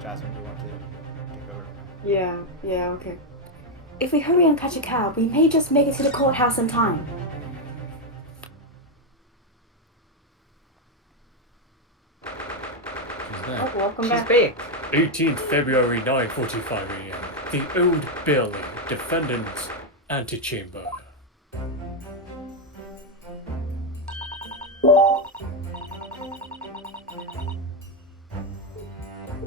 Jasmine, do you want to take over? Yeah, okay. If we hurry and catch a cab, we may just make it to the courthouse in time. Oh, welcome She's back. back. 18th February, 9:45 a.m. The Old Bailey, defendant's antechamber.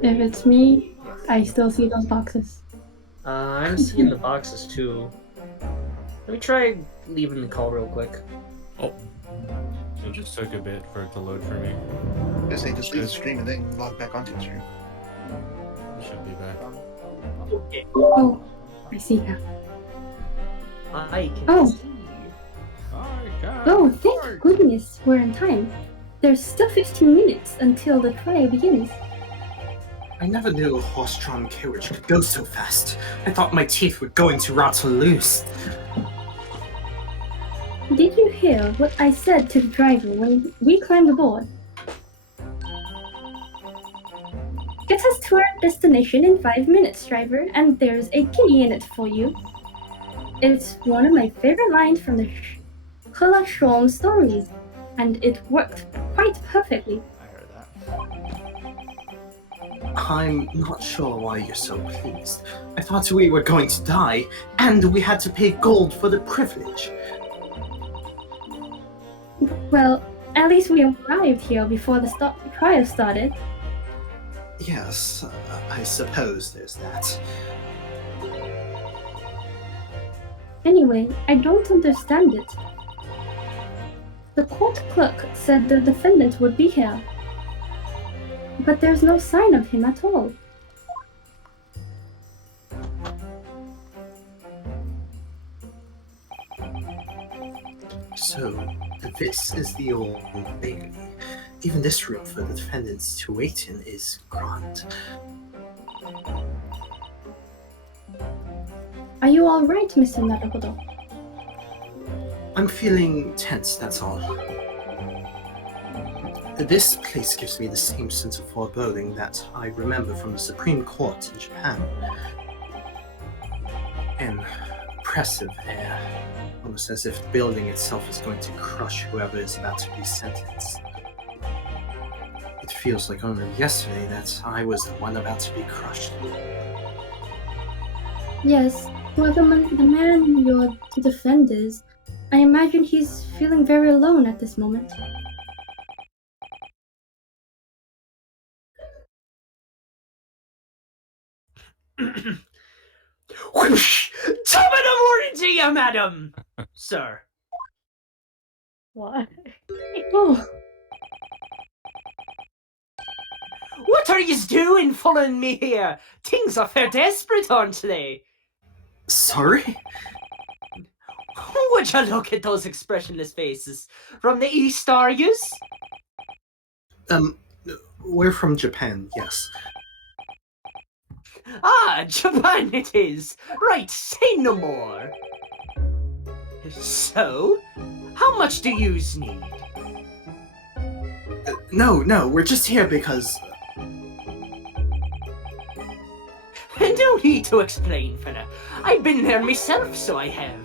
If it's me, I still see those boxes. I'm seeing the boxes too. Let me try leaving the call real quick. Oh, it just took a bit for it to load for me. Just say just leave the stream and then log back onto the stream. Should be back. Okay. Oh, I see now. I can Oh. see. Oh, thank goodness we're in time. There's still 15 minutes until the trial begins. I never knew a horse-drawn carriage could go so fast. I thought my teeth were going to rattle loose. Did you hear what I said to the driver when we climbed aboard? Get us to our destination in 5 minutes, driver, and there's a guinea in it for you. It's one of my favorite lines from the Hula Shroom stories, and it worked quite perfectly. I heard that. I'm not sure why you're so pleased. I thought we were going to die, and we had to pay gold for the privilege. Well, at least we arrived here before the trial started. Yes, I suppose there's that. Anyway, I don't understand it. The court clerk said the defendant would be here, but there's no sign of him at all. So, this is the Old Bailey. Even this room for the defendants to wait in is grand. Are you alright, Mr. Naruhodo? I'm feeling tense, that's all. This place gives me the same sense of foreboding that I remember from the Supreme Court in Japan. An oppressive air, almost as if the building itself is going to crush whoever is about to be sentenced. It feels like only yesterday that I was the one about to be crushed. Yes, well, the man you're to defend is, I imagine he's feeling very alone at this moment. Whoosh! Top of the morning to you, madam! Sir. What? Oh, What are yous doing following me here? Things are fair desperate, aren't they? Sorry? Would you look at those expressionless faces? From the east, are yous? We're from Japan, yes. Ah, Japan it is. Right, say no more. So, how much do yous need? No, we're just here because... No need to explain, fella. I've been there myself, so I have.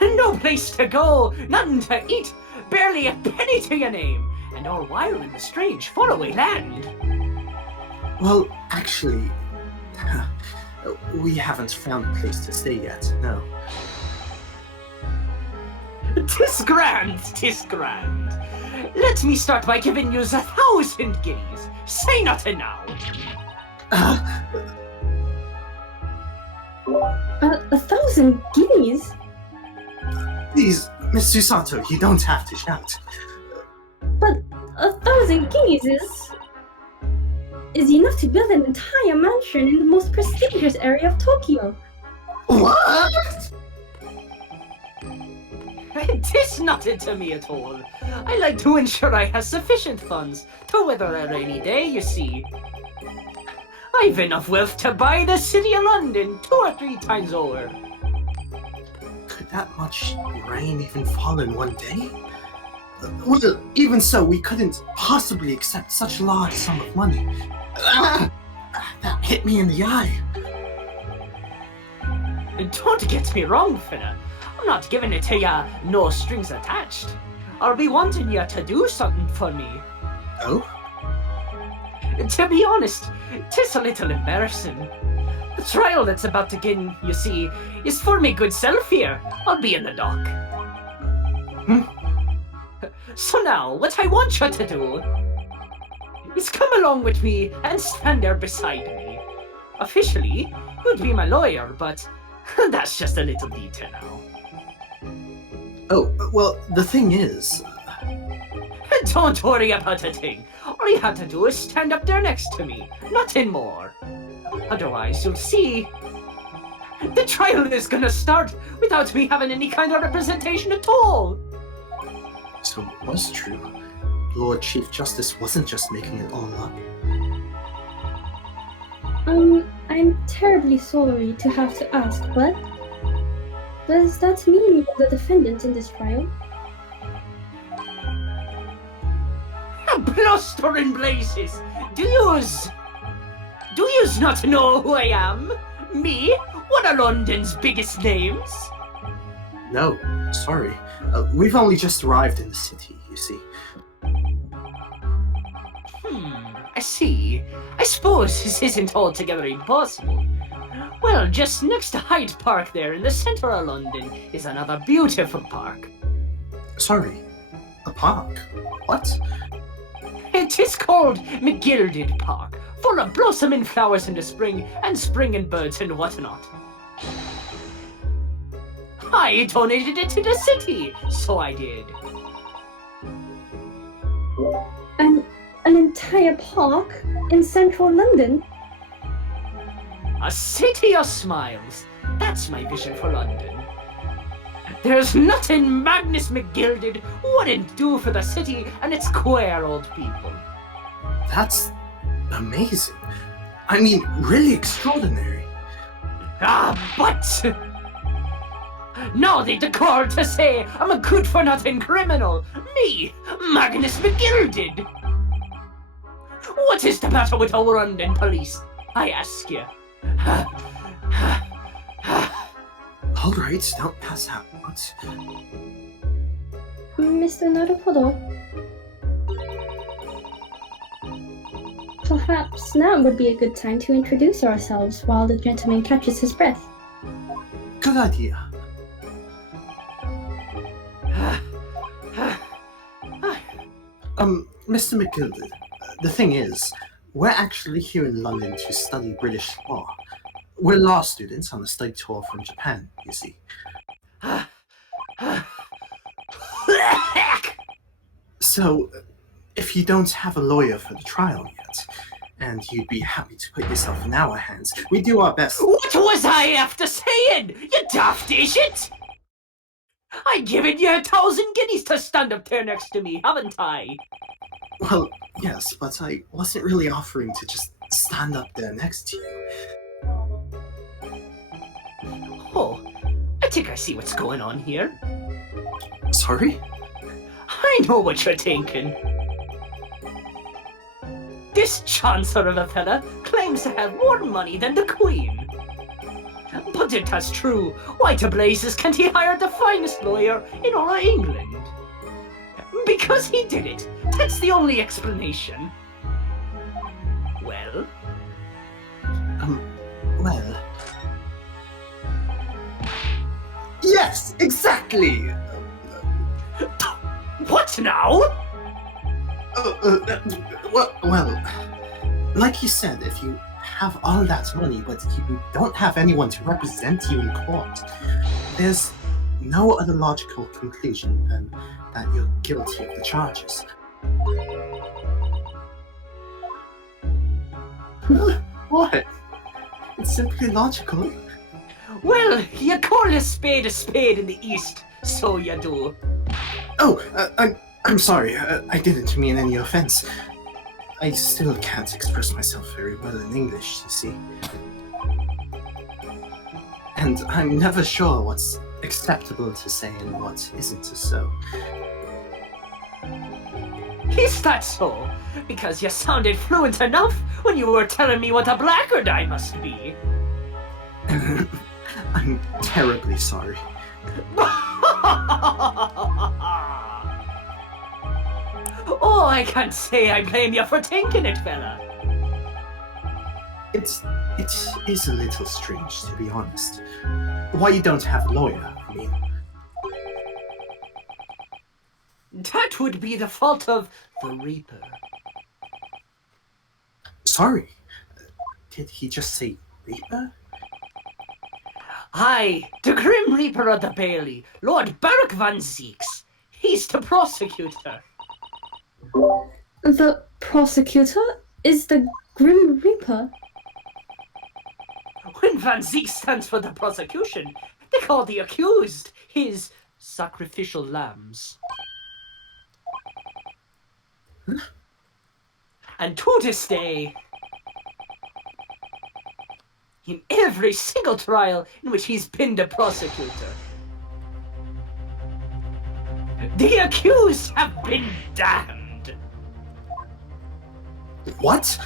No place to go, nothing to eat, barely a penny to your name, and all while in the strange faraway land. Well, actually... we haven't found a place to stay yet, no. 'Tis grand, 'tis grand. Let me start by giving yous 1,000 guineas. Say nothing now. 1,000 guineas? Please, Miss Susato, you don't have to shout. But 1,000 guineas is enough to build an entire mansion in the most prestigious area of Tokyo. What? Tis nothing to me at all. I like to ensure I have sufficient funds to weather a rainy day, you see. I've enough wealth to buy the city of London 2 or 3 times over. Could that much rain even fall in one day? Well, even so, we couldn't possibly accept such a large sum of money. That hit me in the eye. Don't get me wrong, Finna. I'm not giving it to ya no strings attached. I'll be wanting ya to do something for me. Oh? To be honest, 'tis a little embarrassing. The trial that's about to begin, you see, is for me good self here. I'll be in the dock. So now, what I want you to do is come along with me and stand there beside me. Officially, you'd be my lawyer, but that's just a little detail now. Oh, well, the thing is... Don't worry about a thing. All you have to do is stand up there next to me, nothing more. Otherwise, you'll see, the trial is gonna start without me having any kind of representation at all. So it was true. Lord Chief Justice wasn't just making it all up. I'm terribly sorry to have to ask, but does that mean you're the defendant in this trial? Blustering blazes! Do yous not know who I am? Me? One of London's biggest names? No, sorry. We've only just arrived in the city, you see. I see. I suppose this isn't altogether impossible. Well, just next to Hyde Park there in the centre of London is another beautiful park. Sorry. A park? What? It is called McGilded Park, full of blossoming flowers in the spring and springing birds and whatnot. I donated it to the city, so I did. An entire park in central London? A city of smiles. That's my vision for London. There's nothing Magnus McGilded wouldn't do for the city and its queer old people. That's amazing. I mean, really extraordinary. But now they declare to say I'm a good-for-nothing criminal. Me, Magnus McGilded. What is the matter with our London police? I ask you. All right, don't pass out. Mr. Naruhodo? Perhaps now would be a good time to introduce ourselves while the gentleman catches his breath. Good idea. Mr. McGilded, the thing is, we're actually here in London to study British law. We're law students on a study tour from Japan, you see. So, if you don't have a lawyer for the trial yet, and you'd be happy to put yourself in our hands, we do our best. What was I after saying? You daft idiot! I given you 1,000 guineas to stand up there next to me, haven't I? Well, yes, but I wasn't really offering to just stand up there next to you. Oh, I think I see what's going on here. Sorry? I know what you're thinking. This chancellor of a fella claims to have more money than the Queen. But if that's true, why to blazes can't he hire the finest lawyer in all of England? Because he did it. That's the only explanation. Well? Well... Yes, exactly! What now? Well, like you said, if you have all that money, but you don't have anyone to represent you in court, there's no other logical conclusion than that you're guilty of the charges. What? It's simply logical. Well, you call a spade in the East, so you do. Oh, I'm sorry. I didn't mean any offense. I still can't express myself very well in English, you see. And I'm never sure what's acceptable to say and what isn't so. Is that so? Because you sounded fluent enough when you were telling me what a blackguard I must be. I'm terribly sorry. Oh, I can't say I blame you for thinking it, fella. It is a little strange, to be honest. Why you don't have a lawyer, I mean. That would be the fault of the Reaper. Sorry. Did he just say Reaper? Aye, the Grim Reaper of the Bailey, Lord Barak van Zeeks. He's the prosecutor. The prosecutor is the Grim Reaper. When Van Zeek stands for the prosecution, they call the accused his sacrificial lambs. And to this day, in every single trial in which he's been the prosecutor, the accused have been damned. What?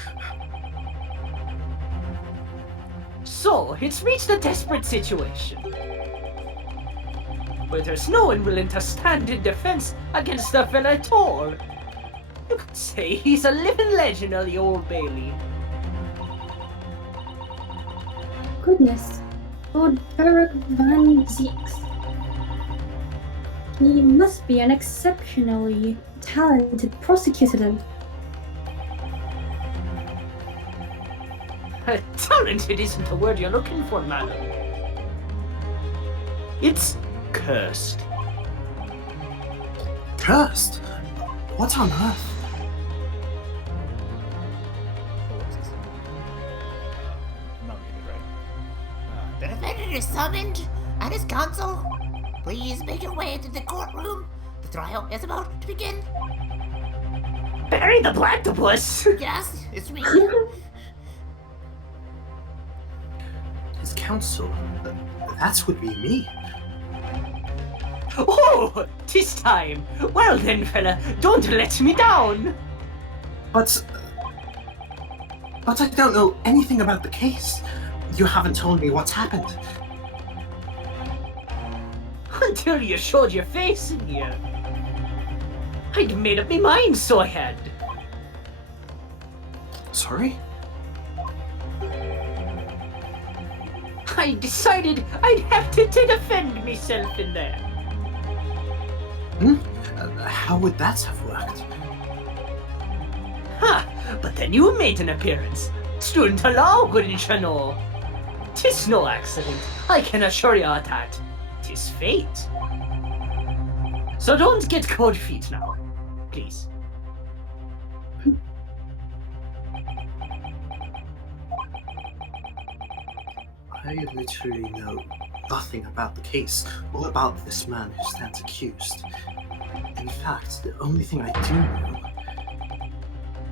So, it's reached a desperate situation where there's no one willing to stand in defense against the fella at all. You could say he's a living legend of the Old Bailey. Goodness. Lord Barak van Zeeks. He must be an exceptionally talented prosecutor then. Talented isn't the word you're looking for, madam. It's cursed. Cursed? What on earth? Oh, what's this? I'm not muted, right? The defendant is summoned and his counsel. Please make your way to the courtroom. The trial is about to begin. Barry the Blanctopus! Yes, it's me. His counsel? That would be me. Oh, 'tis time. Well then, fella, don't let me down. But I don't know anything about the case. You haven't told me what's happened. Until you showed your face in here. I'd made up my mind, so I had. Sorry? I decided I'd have to defend myself in there. How would that have worked? Ha! But then you made an appearance. Student of law, wouldn't you know? 'Tis no accident, I can assure you of that. 'Tis fate. So don't get cold feet now, please. I literally know nothing about the case or about this man who stands accused. In fact, the only thing I do know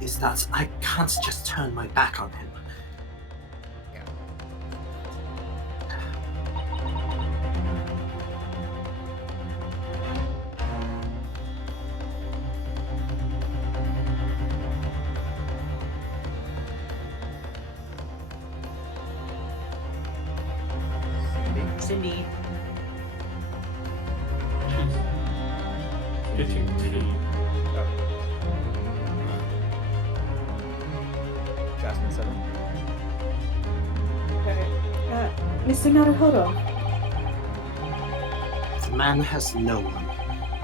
is that I can't just turn my back on him. Cindy. Getting tea. Jasmine 7. Mr. Naruhodo, The man has no one,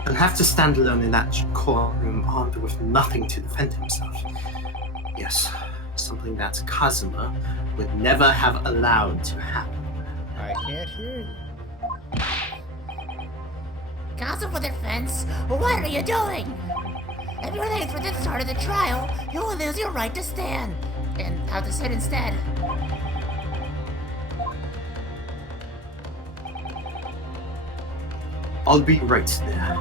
and have to stand alone in that courtroom armed with nothing to defend himself. Yes, something that Kazuma would never have allowed to happen. I can't hear you. Counsel for defense, what are you doing? If you're late for the start of the trial, you will lose your right to stand. And how to sit instead. I'll be right there.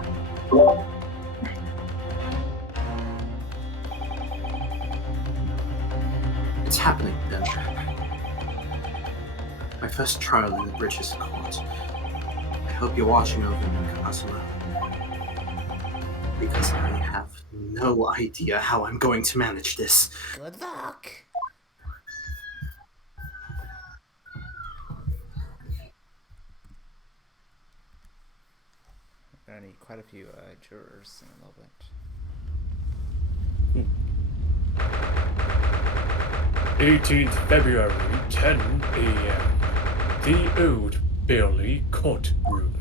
It's happening then. My first trial in the British court. I hope you're watching over me, Kazuma. because I have no idea how I'm going to manage this. Good luck. I need quite a few jurors in a little bit. 18th February, 10 a.m. The Old Bailey Courtroom.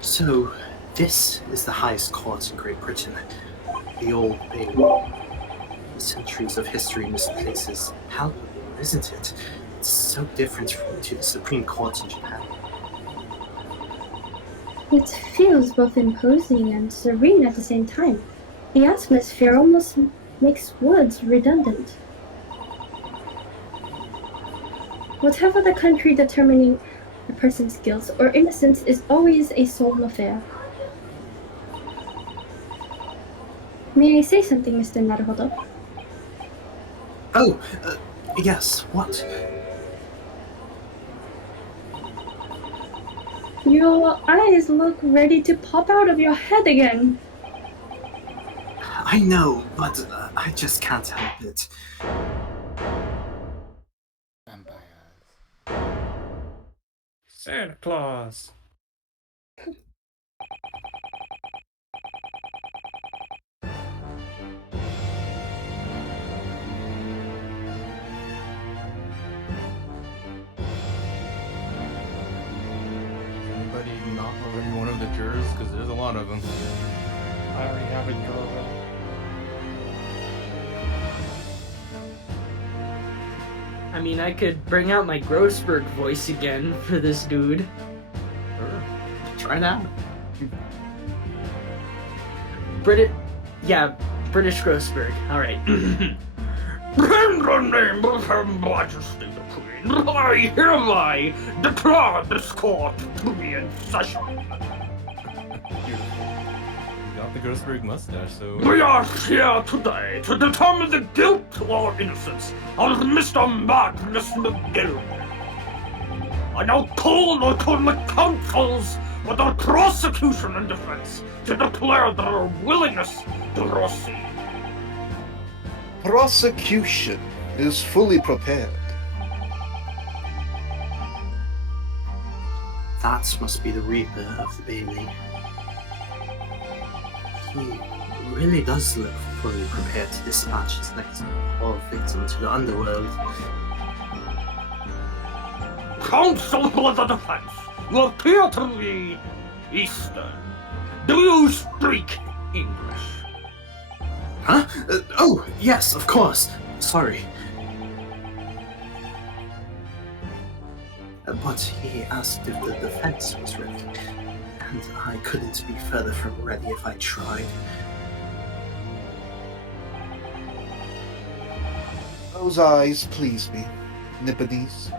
So, this is the highest court in Great Britain. The Old Bailey. Centuries of history in this place is palpable, isn't it? It's so different to the Supreme Court in Japan. It feels both imposing and serene at the same time. The atmosphere almost makes words redundant. Whatever the country determining a person's guilt or innocence is always a solemn affair. May I say something, Mr. Naruhodo? Oh, yes, what? Your eyes look ready to pop out of your head again. I know, but I just can't help it. Vampires. Santa Claus. Anybody not already one of the jurors? Because there's a lot of them. I already have a girl. I mean, I could bring out my Grossberg voice again for this dude. Sure. Try it out. British Grossberg. Alright. In the name of Her Majesty the Queen, I hereby declare this court to be in session. You got the Grossberg mustache, so. We are here today to determine the guilt or innocence of Mr. Magnus McGill. I now call upon the counsels for the prosecution and defense to declare their willingness to proceed. Prosecution is fully prepared. That must be the Reaper of the Bailey. He really does look fully prepared to dispatch his next poor victim to the underworld. Counsel for the defense, you appear to be Eastern. Do you speak English? Huh? Oh, yes, of course. Sorry. But he asked if the defense was ready, and I couldn't be further from ready if I tried. Those eyes please me, Nipponese.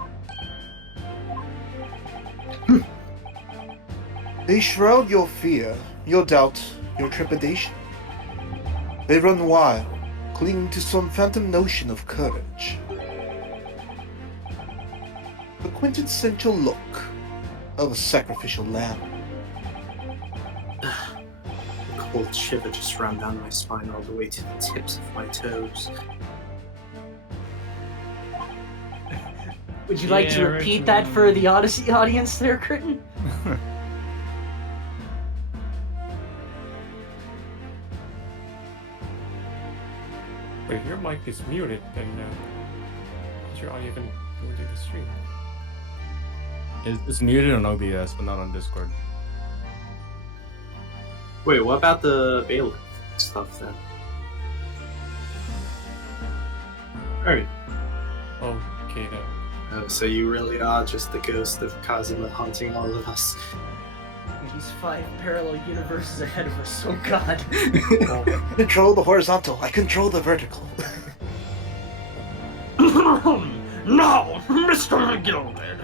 They shroud your fear, your doubt, your trepidation. They run wild, clinging to some phantom notion of courage. The quintessential look of a sacrificial lamb. A cold shiver just ran down my spine all the way to the tips of my toes. Would you like to Yeah, repeat right, that for the Odyssey audience there, Curtin? Wait, your mic is muted, then how's your audio even going to the stream? It's muted on OBS, but not on Discord. Wait, what about the bailiff stuff then? Alright. Okay then. Oh, so you really are just the ghost of Kazuma haunting all of us. He's 5 parallel universes ahead of us, oh god. Control the horizontal, I control the vertical. Now, Mr. Gilded.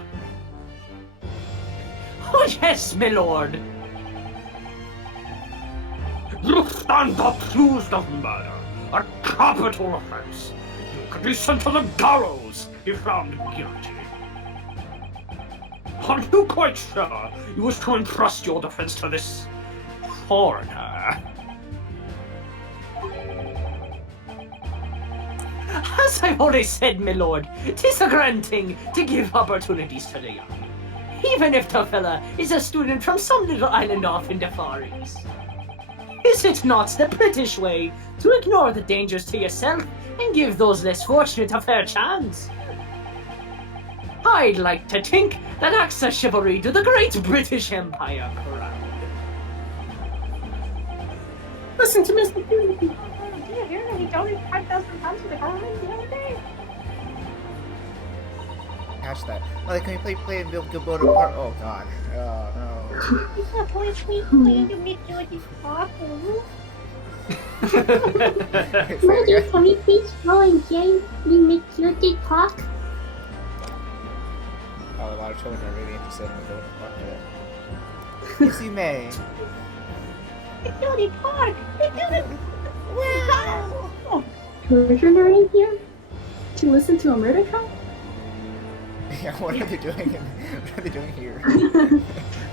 Oh yes, my lord. You stand accused of murder A capital offense. You could be sent to the gallows if found guilty. Are you quite sure you wish to entrust your defense to this foreigner? As I've already said, my lord, 'tis a grand thing to give opportunities to the young, even if the fella is a student from some little island off in the Far East. Is it not the British way to ignore the dangers to yourself and give those less fortunate a fair chance? I'd like to think that acts of chivalry do the great British Empire proud. Listen to Mr. Kennedy. Yeah, here he donated 5,000 pounds to the government the other day. Catch that. Oh, can we play Gilberto Park? Oh god. Oh no. Yeah, please play to meet Georgie Parker. Georgie, can we please go and game? We make Georgie talk. Oh, a lot of children are really interested in Gilberto Park. Yes, you may. Georgie Park! Wow! Children are in here to listen to a murder trial? Yeah, what are they doing? What are they doing here?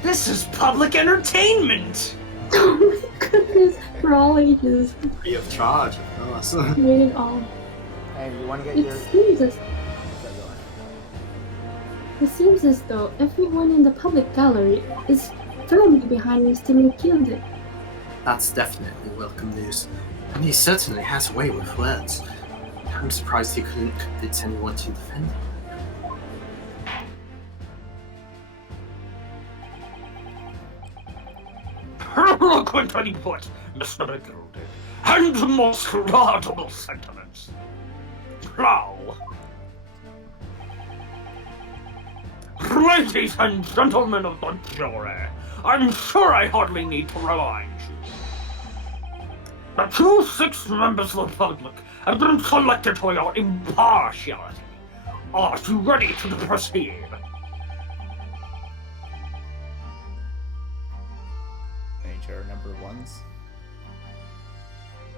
This is public entertainment! Oh my goodness, for all ages. Free of charge, of course. Rated all. Hey, you want to get your... It seems as though everyone in the public gallery is firmly behind Mr. McGilden. That's definitely welcome news. And he certainly has a way with words. I'm surprised he couldn't convince anyone to defend him. Eloquently put, Mr. McGilden, and most laudable sentiments. Now, ladies and gentlemen of the jury, I'm sure I hardly need to remind you that you 6 members of the public have been selected for your impartiality. Are you ready to proceed? Nature number ones.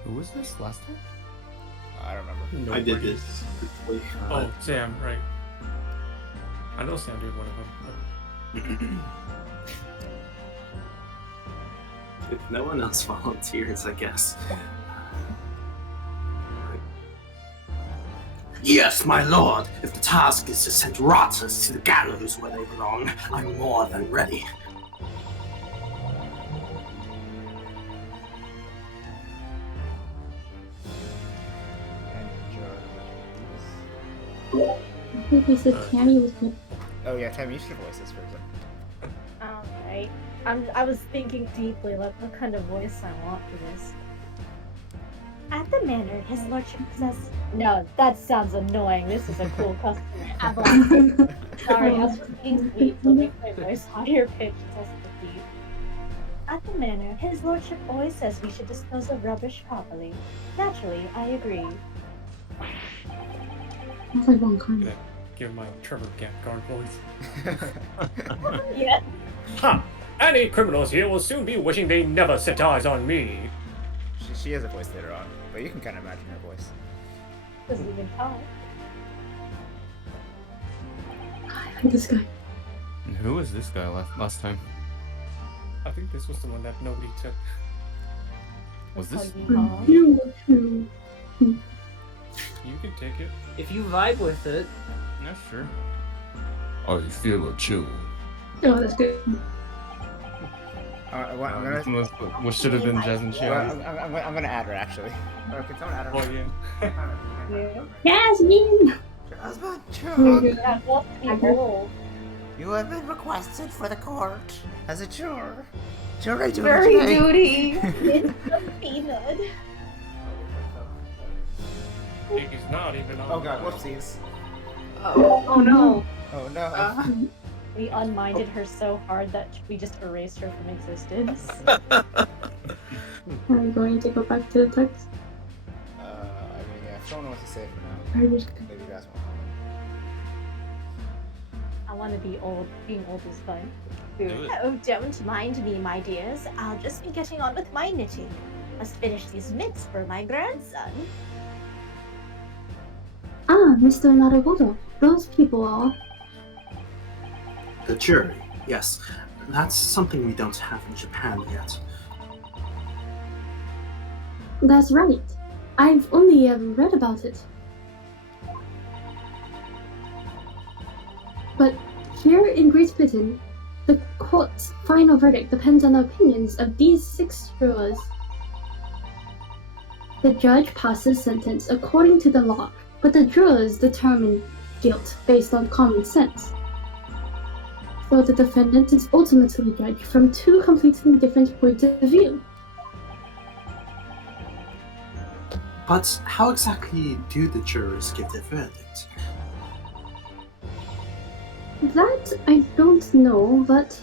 Who was this last time? I don't remember. I did this briefly. Oh, Sam, right. I know Sam did one of them. If no one else volunteers, I guess. Yes, my lord! If the task is to send rotters to the gallows where they belong, I'm more than ready. I think we said Tammy was good. Oh yeah, Tammy, you should voice this person. Alright. I was thinking deeply, like, what kind of voice I want for this. At the manor, his lordship says... No, that sounds annoying. This is a cool customer. Avalon. Sorry, I was just being sweet, so make my voice higher pitched just to be. At the manor, his lordship always says we should dispose of rubbish properly. Naturally, I agree. That's like one kind. Gonna give my Trevor Gant guard voice. Yeah. Ha! Any criminals here will soon be wishing they never set eyes on me. She has a voice later on, but you can kind of imagine her voice. Doesn't even talk. I like this guy. And who was this guy last time? I think this was the one that nobody took. Was this? You. You can take it. If you vibe with it, Yeah, sure. I feel a chill. Oh, that's good. I'm gonna... What should have been Jasmine Chill? I'm gonna add her actually. Oh, can someone add her? Oh yeah. Jasmine! Jasmine, Yeah, what's the old? You have been requested for the court. as a juror. Jury duty. Jury today. duty. It's a peanut. He's not even on. Oh god, whoopsies. Oh no. Oh no. We unminded her so hard that we just erased her from existence. Are we going to go back to the text? I mean, yeah, I don't know what to say for now. Or just... Maybe you guys want I want to be old. Being old is fun. Do it. Oh, don't mind me, my dears. I'll just be getting on with my knitting. must finish these mitts for my grandson. Ah, Mr. Naruhodo, those people are... The jury, yes. That's something we don't have in Japan yet. That's right. I've only ever read about it. But here in Great Britain, the court's final verdict depends on the opinions of these 6 jurors. The judge passes sentence according to the law, but the jurors determine guilt based on common sense. So the defendant is ultimately judged from 2 completely different points of view. But how exactly do the jurors give their verdict? That I don't know, but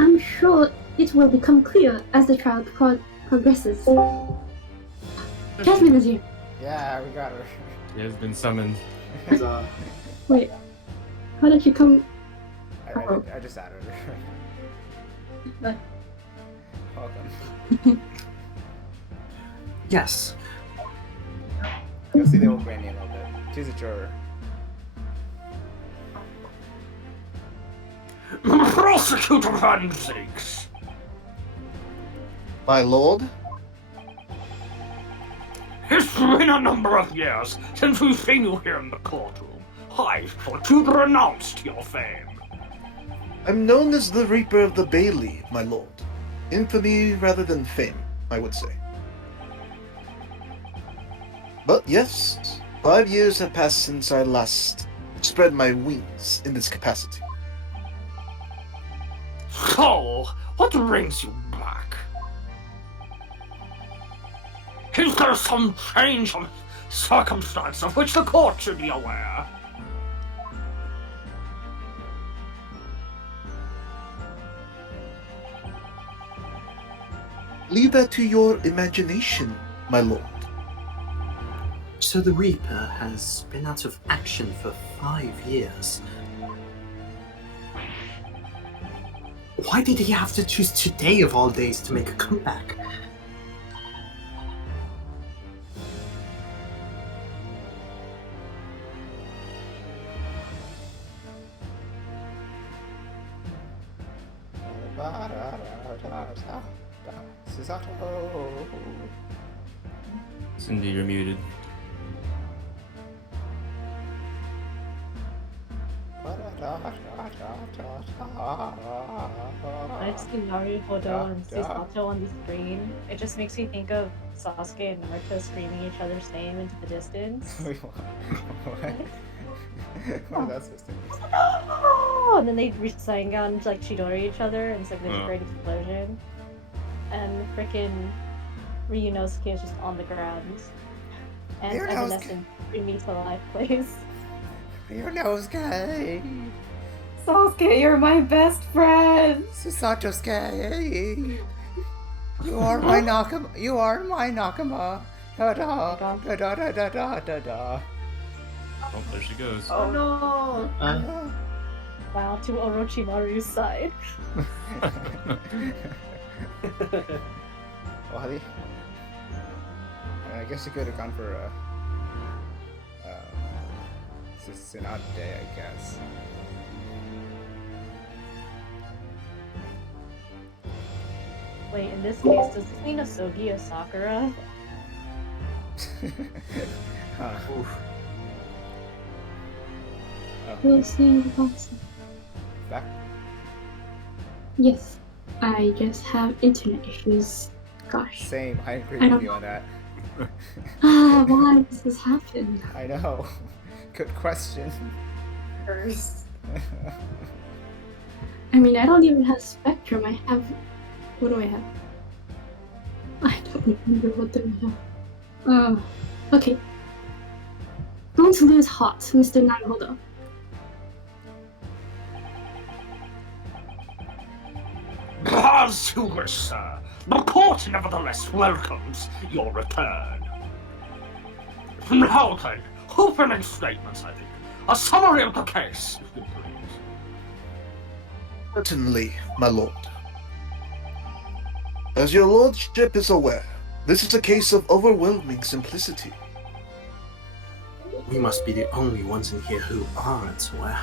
I'm sure it will become clear as the trial progresses. Jasmine is here. Yeah, we got her. He has been summoned. Wait, how did you come? I just added her. Uh. Welcome. Yes. You'll see the old granny a little bit. She's a juror. Prosecutor Van Sakes! My lord? It's been a number of years since we've seen you here in the courtroom. I thought you'd renounced your fame. I'm known as the Reaper of the Bailey, my lord. Infamy rather than fame, I would say. But yes, 5 years have passed since I last spread my wings in this capacity. So, what brings you back? Is there some change of circumstance of which the court should be aware? Leave that to your imagination, my lord. So the Reaper has been out of action for 5 years. Why did he have to choose today of all days to make a comeback? Cindy, you're muted. I've seen Naruhodo and Susato on the screen. It just makes me think of Sasuke and Naruto screaming each other's name into the distance. Wait, what? What is that supposed to mean? Oh! And then they Rasengan like Chidori each other, and it's like there's a great explosion. And frickin' Ryunosuke is just on the ground. And Evanescence Bring Me to Life plays. Ryunosuke! Sasuke, you're my best friend. Susatosuke! You are my Nakama. You are my Nakama. Da da da da da da da da da. Oh, there she goes. Oh no! Wow, to Orochimaru's side. Wally? I guess you could have gone for Tsunade, I guess. Wait, in this case, does this mean Asogi or Sakura? Huh. We'll see what's... Back? Yes, I just have internet issues. Gosh. Same, I agree I with don't- you on that. Why does this happen? I know. Good question. First. I mean, I don't even have Spectrum. I have... What do I have? I don't remember what do I have. Okay. Going to lose hot, Mr. Naruhodo. As you wish, sir. The court nevertheless welcomes your return. Now then, opening statements, I think. A summary of the case, if you please. Certainly, my lord. As your lordship is aware, this is a case of overwhelming simplicity. We must be the only ones in here who aren't aware.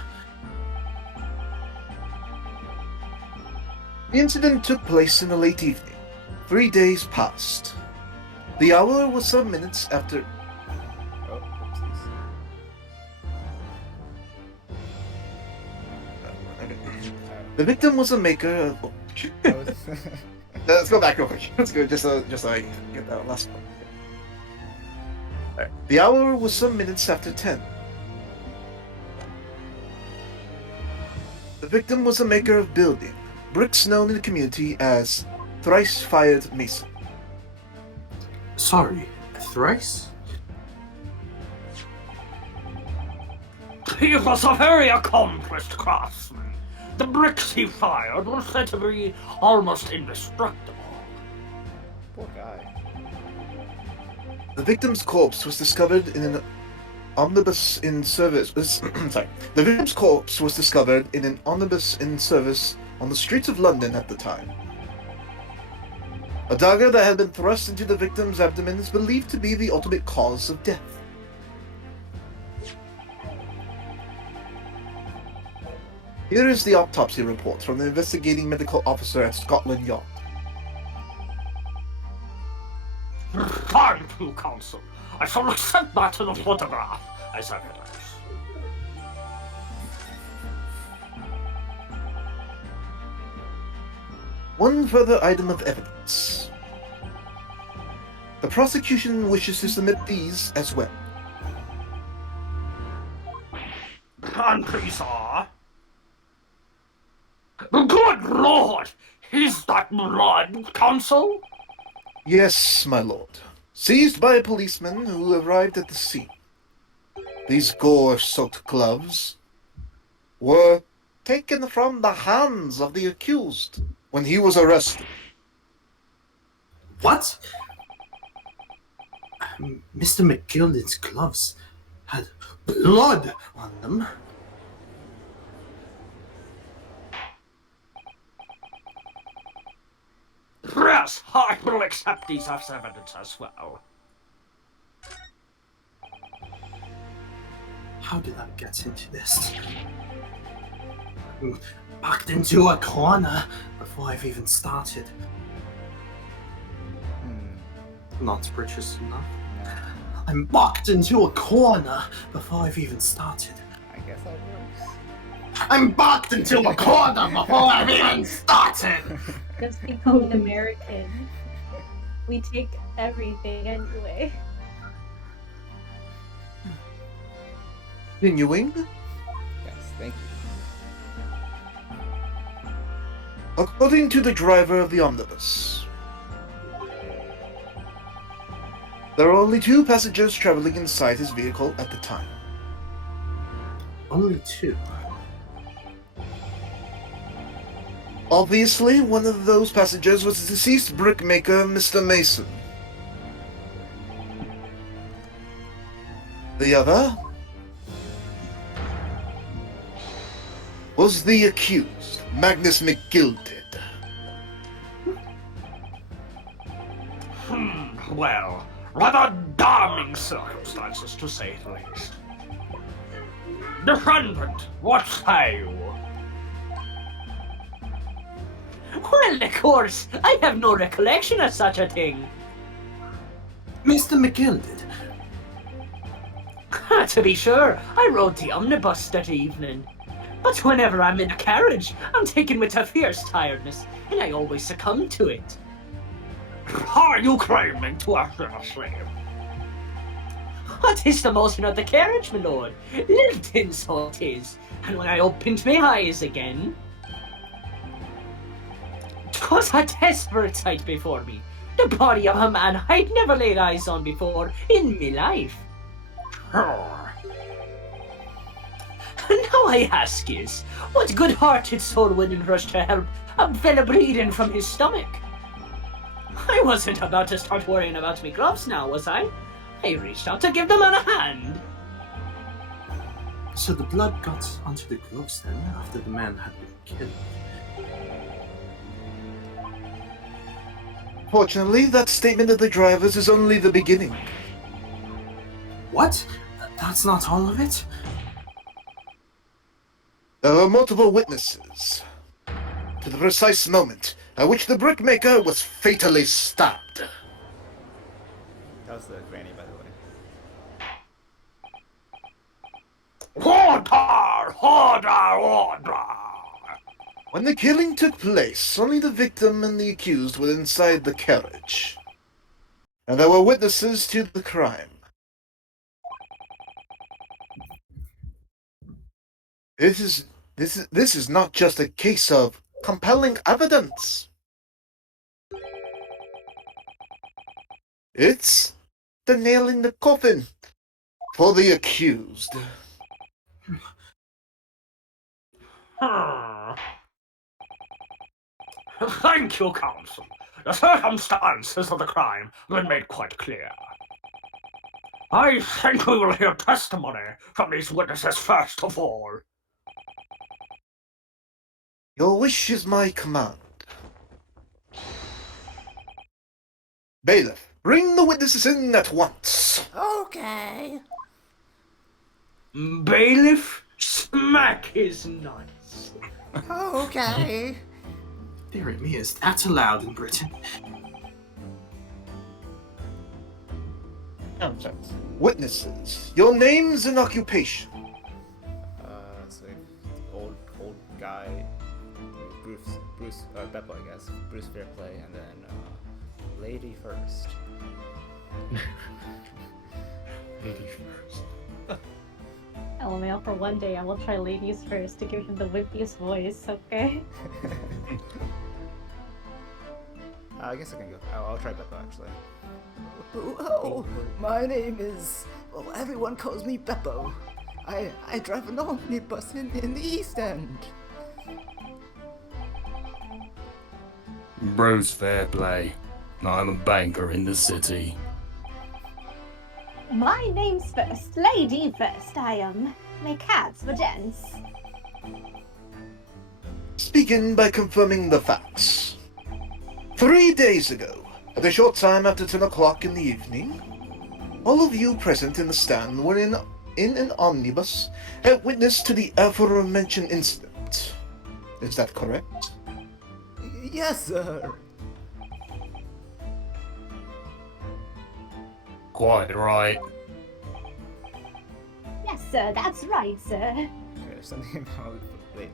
The incident took place in the late evening. 3 days passed. The hour was some minutes after. Oh, oopsies. The victim was a maker of. Oh, That was- let's go back real quick. Let's go just so I can get that last one. Alright. The hour was some minutes after 10. The victim was a maker of building, bricks known in the community as thrice-fired mason. Sorry, thrice? He was a very accomplished craftsman. The bricks he fired were said to be almost indestructible. Poor guy. The victim's corpse was discovered in an omnibus in service. Sorry. The victim's corpse was discovered in an omnibus in service on the streets of London at the time. A dagger that had been thrust into the victim's abdomen is believed to be the ultimate cause of death. Here is the autopsy report from the investigating medical officer at Scotland Yard. Thank you, Counsel. I shall accept that to the photograph as evidence. One further item of evidence. The prosecution wishes to submit these as well. And Prisooon. Good Lord! Is that blood, Counsel? Yes, my lord. Seized by a policeman who arrived at the scene. These gore-soaked gloves were taken from the hands of the accused when he was arrested. What? Mr. McGilden's gloves had blood on them. Yes, I will accept these as evidence as well. How did I get into this? Backed into a corner before I've even started. Not British enough. No, I'm boxed into a corner before I've even started. I guess that works. I'm boxed into a corner before I've even started! Just become an American. We take everything anyway. Continuing, Yes, thank you. according to the driver of the omnibus, there were only 2 passengers traveling inside his vehicle at the time. Only 2. Obviously, one of those passengers was the deceased brickmaker, Mr. Mason. The other was the accused, Magnus McGilded. Well, rather damning circumstances to say the least. Defendant, what say you? Well, of course, I have no recollection of such a thing. Mr. McGilded, To be sure, I rode the omnibus that evening. But whenever I'm in a carriage, I'm taken with a fierce tiredness, and I always succumb to it. Are you claiming to have been a slave? What is the motion of the carriage, my lord? Little tin so it is, and when I opened my eyes again, 'twas a desperate sight before me. The body of a man I'd never laid eyes on before in me life. Now I ask is, what good-hearted soul wouldn't rush to help a fella bleeding from his stomach? I wasn't about to start worrying about me gloves now, was I? I reached out to give the man a hand. so the blood got onto the gloves then, after the man had been killed. Fortunately, that statement of the driver's is only the beginning. What? That's not all of it? There were multiple witnesses to the precise moment at which the brickmaker was fatally stabbed. That was the granny, by the way. Order! Order! Order! When the killing took place, only the victim and the accused were inside the carriage. And there were witnesses to the crime. This is not just a case of compelling evidence. It's the nail in the coffin for the accused. Thank you, Counsel. The circumstances of the crime have been made quite clear. I think we will hear testimony from these witnesses first of all. Your wish is my command. Bailiff, bring the witnesses in at once. Okay. Bailiff, smack his nuts. Okay. Dear me, is that allowed in Britain? Witnesses, your names and occupation. It's like old guy, Bruce, Beppo, I guess. Bruce Fairplay, and then lady first. Lady first. LMAO, for one day I will try ladies first to give him the wimpiest voice, okay? I guess I can go. I'll try Beppo, actually. Oh, my name is... Well, everyone calls me Beppo. I drive an omnibus in the East End. Bruce Fairplay. I'm a banker in the city. My name's first, lady first. I make hats for gents. Begin by confirming the facts. 3 days ago, at a short time after 10 o'clock in the evening, all of you present in the stand were in an omnibus and witness to the aforementioned incident. Is that correct? Yes, sir. Quite right. Yes, sir, that's right, sir. Okay, there's something about... Wait,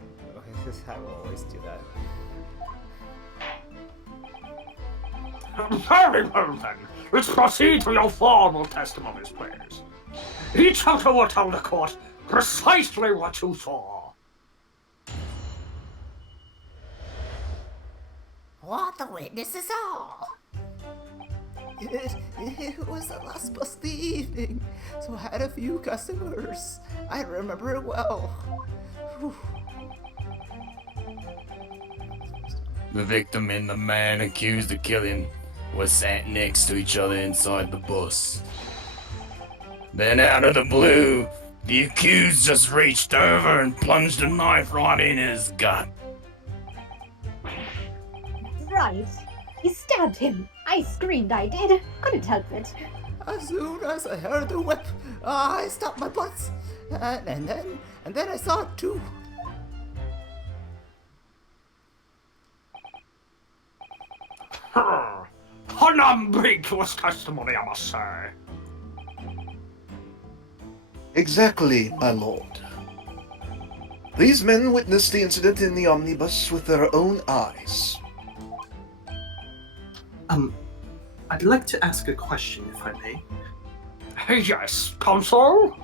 this hat will always do that. Very well then. Let's proceed to your formal testimonies, please. Each of you will tell the court precisely what you saw. What the witnesses saw? It was the last bus of the evening, so I had a few customers. I remember it well. Whew. The victim and the man accused of killing were sat next to each other inside the bus. Then out of the blue, the accused just reached over and plunged a knife right in his gut. That's right. He stabbed him. I screamed, I did. Couldn't help it. As soon as I heard the whip, I stopped my bus, and then I saw it too. Unambiguous testimony, I must say. Exactly, my lord. These men witnessed the incident in the omnibus with their own eyes. I'd like to ask a question, if I may. Yes, Consul?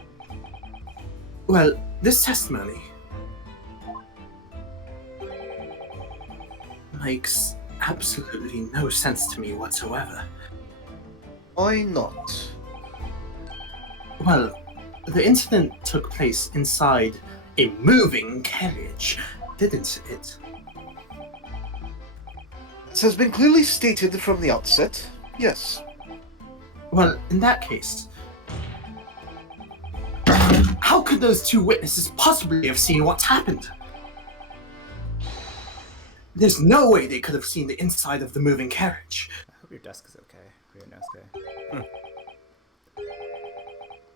Well, this testimony makes absolutely no sense to me whatsoever. Why not? Well, the incident took place inside a moving carriage, didn't it? This has been clearly stated from the outset, yes. Well, in that case, how could those two witnesses possibly have seen what's happened? There's no way they could have seen the inside of the moving carriage. Hope your desk is okay. Or your Nosuke.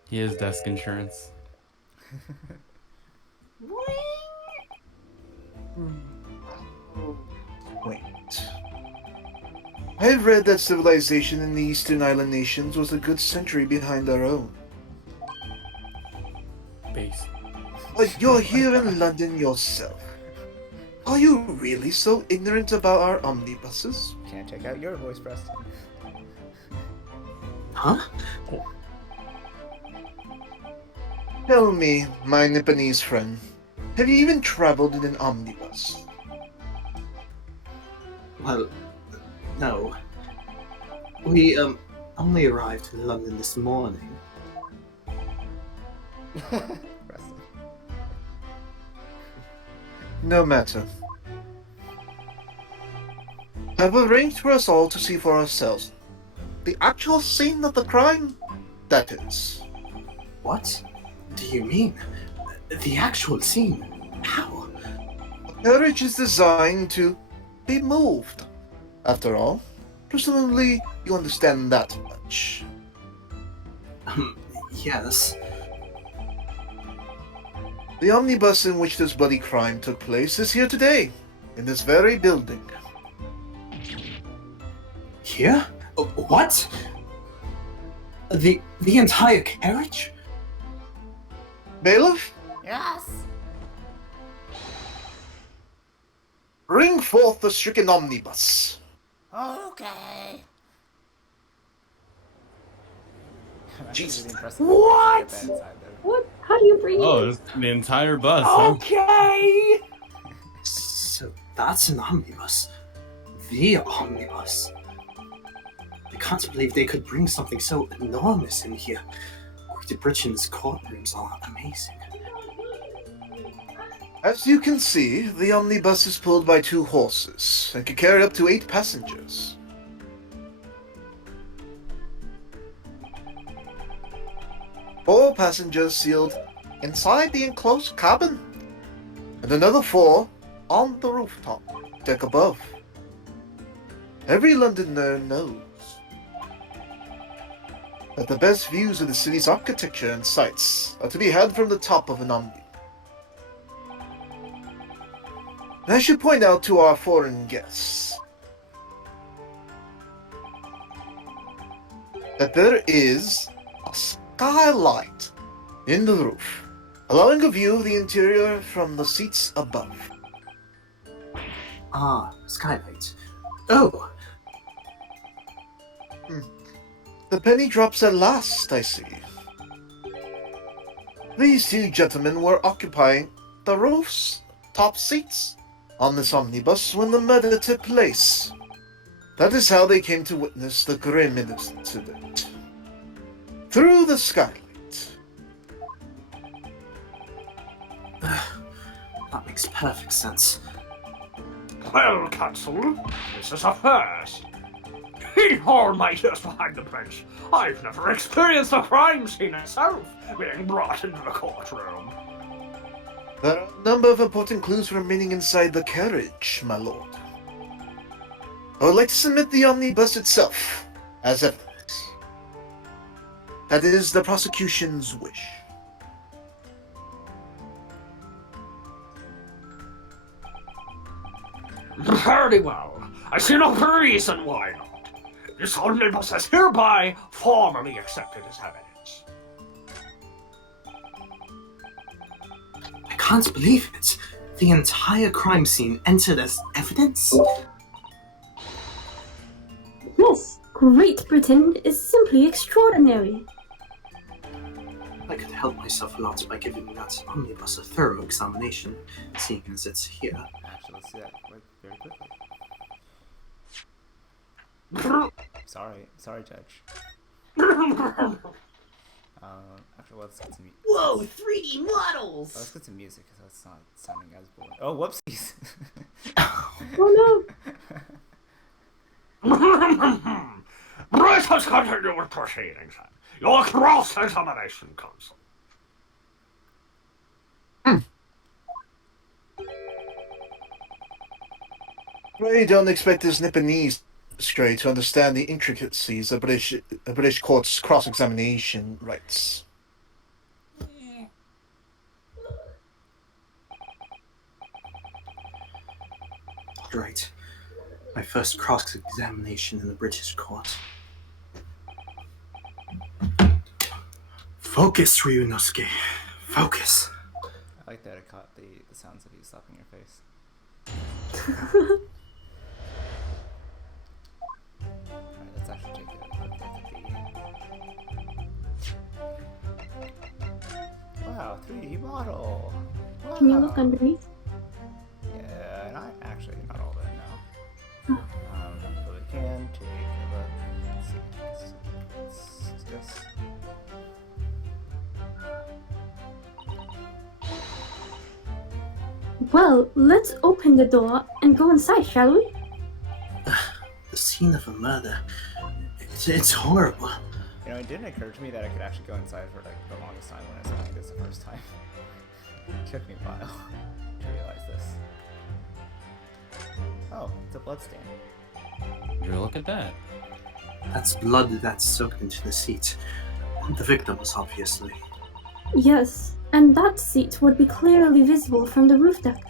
He has desk insurance. Wait. I have read that civilization in the Eastern Island nations was a good century behind our own. Base. But you're here in London yourself. Are you really so ignorant about our omnibuses? Can't check out your voice, Preston. Huh? Tell me, my Nipponese friend, have you even traveled in an omnibus? Well, no. We, only arrived in London this morning. Preston. No matter. I've arranged for us all to see for ourselves. The actual scene of the crime, that is. What do you mean? The actual scene? How? A carriage is designed to be moved. After all, presumably you understand that much. Yes. The omnibus in which this bloody crime took place is here today, in this very building. Here? What? The entire carriage? Bailiff, Yes? bring forth the stricken omnibus. Okay. Jesus. What? What? How do you bring it? Oh, it's the entire bus, huh? Okay. So that's an omnibus. The omnibus. I can't believe they could bring something so enormous in here. The bridge in this courtrooms are amazing. As you can see, the omnibus is pulled by 2 horses and can carry up to 8 passengers. Four passengers sealed inside the enclosed cabin, and another 4 on the rooftop deck above. Every Londoner knows that the best views of the city's architecture and sights are to be had from the top of an omnibus. And I should point out to our foreign guests that there is a skylight in the roof, allowing a view of the interior from the seats above. Ah, skylight. Oh, The penny drops at last, I see. These 2 gentlemen were occupying the roof's top seats on this omnibus when the murder took place. That is how they came to witness the grim incident. Through the skylight. that makes perfect sense. Well, Counsel, this is a first. He Almighty is behind the bench. I've never experienced a crime scene itself being brought into the courtroom. There are a number of important clues remaining inside the carriage, my lord. I would like to submit the omnibus itself as evidence. That is the prosecution's wish. Very well. I see no reason why not. This omnibus is hereby formally accepted as evidence. I can't believe it. The entire crime scene entered as evidence? Yes, Great Britain is simply extraordinary. I could help myself a lot by giving that omnibus a thorough examination, seeing as it's here. Actually, let's see that very quickly. Sorry, Judge. Actually, let's get some. Whoa, 3D models! Let's get some music because that's not sounding as boring. Oh, whoopsies! Oh Let us continue with proceedings then. Your cross-examination, Counsel. I don't expect this Nipponese Scray to understand the intricacies of a British court's cross-examination rights. Right. My first cross-examination in the British court. Focus, Ryunosuke. Focus. I like that it caught the sounds of you slapping your face. Alright, let's actually take a quick look at the... Wow, 3D model! Wow. Can you look underneath? Yeah, not all of it now. But we can take a look. Let's see. Let's just... Well, let's open the door and go inside, shall we? The scene of a murder. It's horrible. You know, it didn't occur to me that I could actually go inside for like the longest time when I was playing this the first time. It took me a while to realize this. Oh, it's a bloodstain. Would you look at that? That's blood that's soaked into the seat. The victims, obviously. Yes, and that seat would be clearly visible from the roof deck.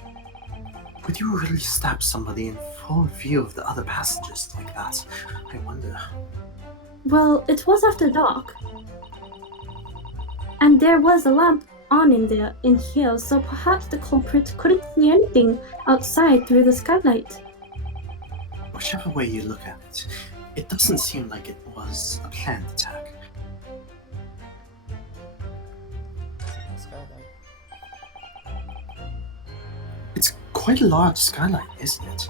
Would you really stab somebody in full view of the other passengers like that? I wonder. Well, it was after dark. And there was a lamp on in here, so perhaps the culprit couldn't see anything outside through the skylight. Whichever way you look at it, it doesn't seem like it was a planned attack. It's quite a large skylight, isn't it?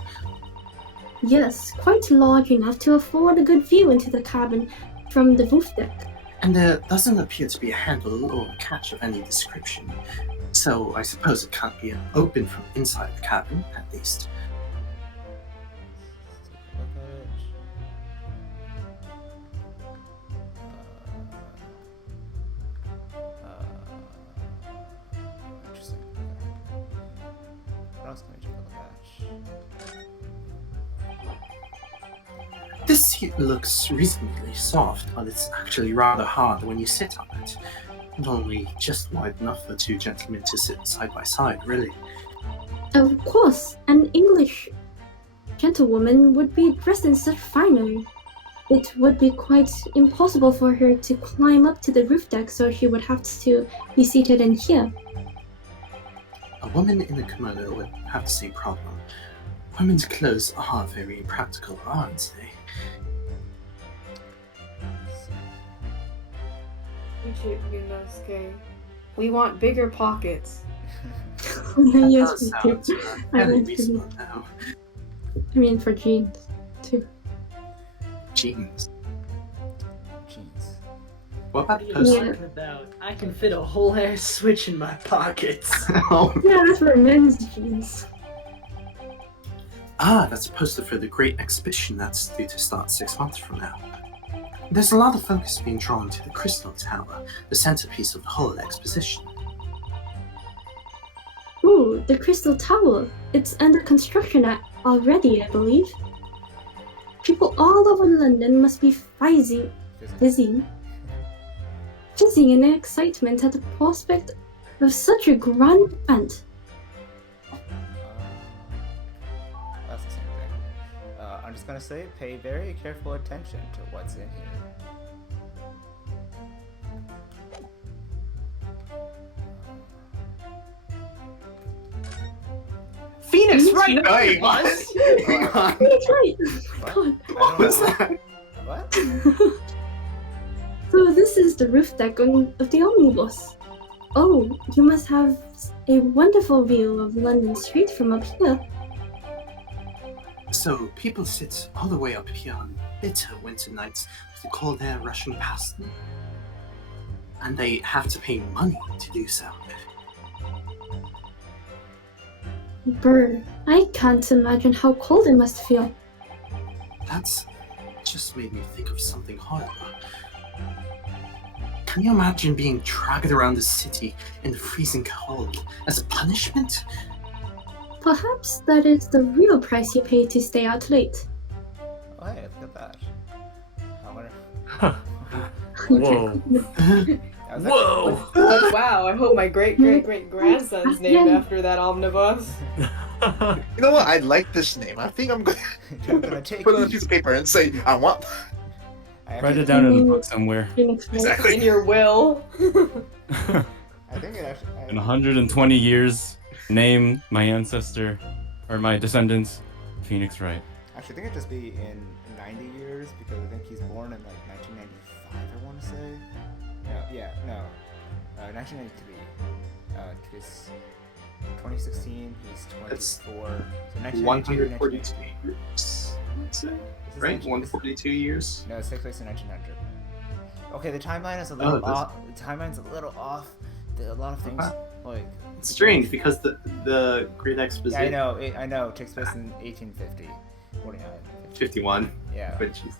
Yes, quite large enough to afford a good view into the cabin from the roof deck. And there doesn't appear to be a handle or a catch of any description. So I suppose it can't be open from inside the cabin, at least. Interesting. What else can we take a look at? This seat looks reasonably soft, but it's actually rather hard when you sit on it. And only just wide enough for two gentlemen to sit side by side, really. Of course, an English gentlewoman would be dressed in such finery. It would be quite impossible for her to climb up to the roof deck, so she would have to be seated in here. A woman in a kimono would have the same problem. Women's clothes are very impractical, aren't they? We want bigger pockets. Yes, we do. Sounds fairly reasonable now. I mean, for jeans, too. Jeans. Jeans. What about What are you poster? talking about? I can fit a whole air switch in my pockets. Oh. Yeah, that's for men's jeans. Ah, that's a poster for the Great Exhibition that's due to start 6 months from now. There's a lot of focus being drawn to the Crystal Tower, the centerpiece of the whole exposition. Ooh, the Crystal Tower. It's under construction already, I believe. People all over London must be fizzing in excitement at the prospect of such a grand event. That's the same thing. I'm just gonna say, pay very careful attention to what's in here. Phoenix, Phoenix right? Wait, Buzz. Hang on. That's right. What? What was that? What? So this is the roof deck of the omnibus. Oh, you must have a wonderful view of London Street from up here. So, people sit all the way up here on bitter winter nights with the cold air rushing past them. And they have to pay money to do so. Brr, I can't imagine how cold it must feel. That's just made me think of something horrible. Can you imagine being dragged around the city in the freezing cold as a punishment? Perhaps that is the real price you pay to stay out late. hey, look at that. I wonder. Whoa. That was Whoa! Oh, wow, I hope my great-great-great-grandson's named after that omnibus. You know what? I like this name. I think I'm gonna I'm gonna take put it on a piece of paper and say, I want. Write it down in a book somewhere. Exactly. In your will. I think it actually. In 120 years, name my ancestor or my descendants Phoenix Wright. Actually, I think it'd just be in 90 years because I think he's born in like 1995. I want to say. No. 1993. Because 2016, he's 24. So 142 years. Right? 142 years? No, it takes place in 1900. Okay, the timeline is a little off. The timeline's a little off. A lot of things like. It's strange because the Great Exposition. Yeah, I know. It takes place in 1850, 49, 51. Yeah. But jeez.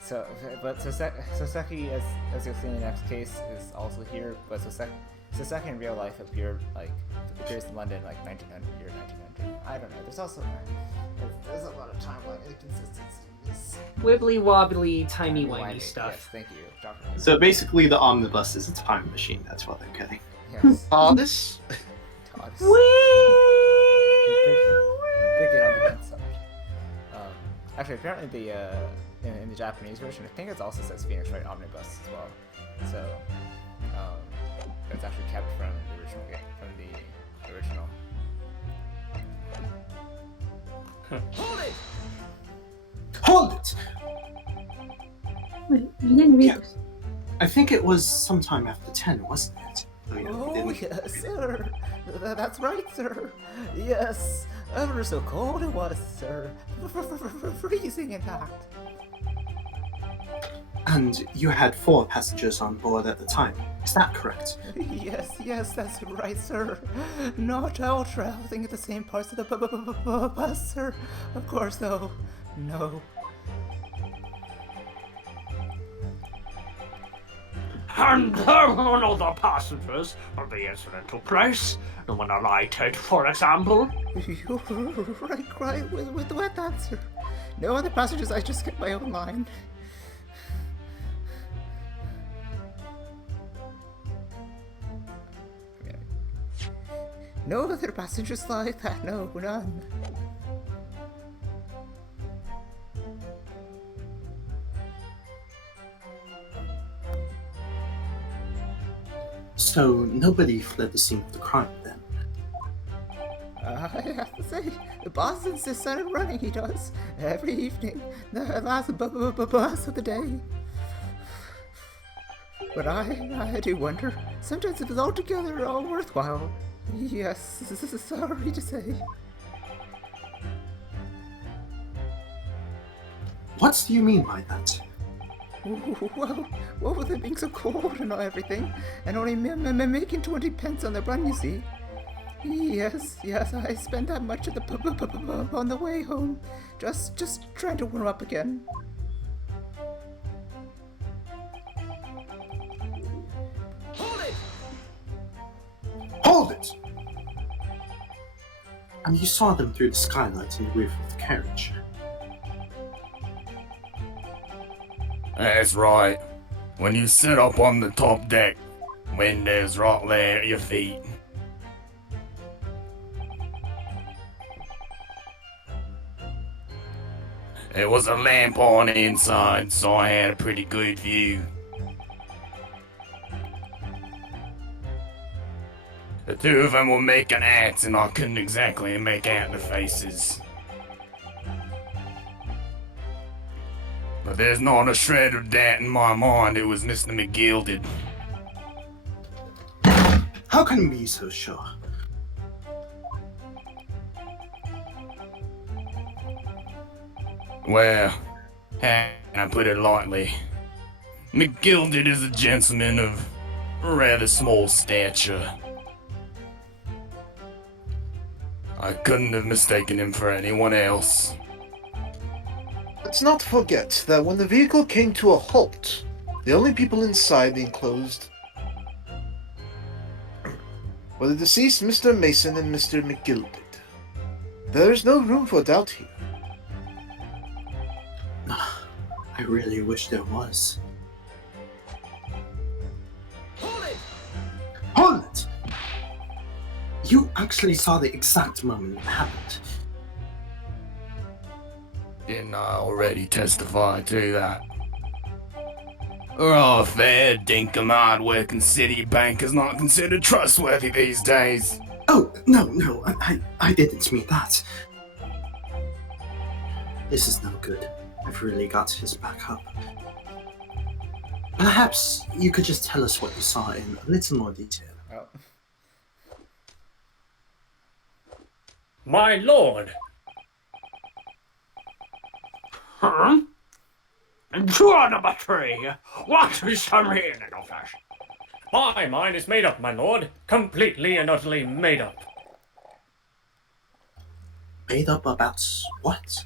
So, but Soseki, as you'll see in the next case, is also here. But Soseki in real life appears in London like 1900 or 1900. I don't know. There's also there's a lot of timeline inconsistencies. Wibbly wobbly, timey wimey Yes, stuff. thank you, Dr. So basically, the omnibus is a time machine. That's what I'm getting. Yes. TARDIS? TARDIS. Woo! Big it on the Gant side. Actually, apparently in the Japanese version, I think it also says Phoenix Wright Omnibus as well. So it's actually kept from the original game, from the original. Hold it! Wait, you didn't read Yeah. this. I think it was sometime after 10, wasn't it? Oh, yes, sir. That's right, sir. Yes, ever so cold it was, sir. Freezing, in fact. And you had 4 passengers on board at the time. Is that correct? Yes, that's right, sir. Not all traveling at the same parts of the bus, sir. Of course, though. No. And there were no other passengers on the incidental place. No one alighted, for example. You're right with that, sir. No other passengers, I just get my own line. No other passengers like that, no, none. So nobody fled the scene of the crime then? I have to say, the boss insists on it running, he does. Every evening, the last bus of the day. But I do wonder, sometimes if it's altogether all worthwhile. Yes, sorry to say. What do you mean by that? Well, what with it being so cold and everything, and only making 20 pence on the run, you see. Yes, I spent that much at the pub on the way home, just trying to warm up again. Hold it! And you saw them through the skylight in the roof of the carriage. That's right. When you sit up on the top deck, windows right there at your feet. There was a lamp on inside, so I had a pretty good view. The two of them were making acts, and I couldn't exactly make out their faces. But there's not a shred of doubt in my mind it was Mr. McGilded. How can you be so sure? Well, how can I put it lightly? McGilded is a gentleman of rather small stature. I couldn't have mistaken him for anyone else. Let's not forget that when the vehicle came to a halt, the only people inside the enclosed were the deceased Mr. Mason and Mr. McGilded. There is no room for doubt here. I really wish there was. Hold it! You actually saw the exact moment it happened. Didn't I already testify to that? Oh, fair dinkum hard-working city banker's not considered trustworthy these days. Oh, no, I didn't mean that. This is no good. I've really got his back up. Perhaps you could just tell us what you saw in a little more detail. Oh. My lord! Huh? Draw number 3. What is the meaning of that? My mind is made up, my lord. Completely and utterly made up. Made up about what?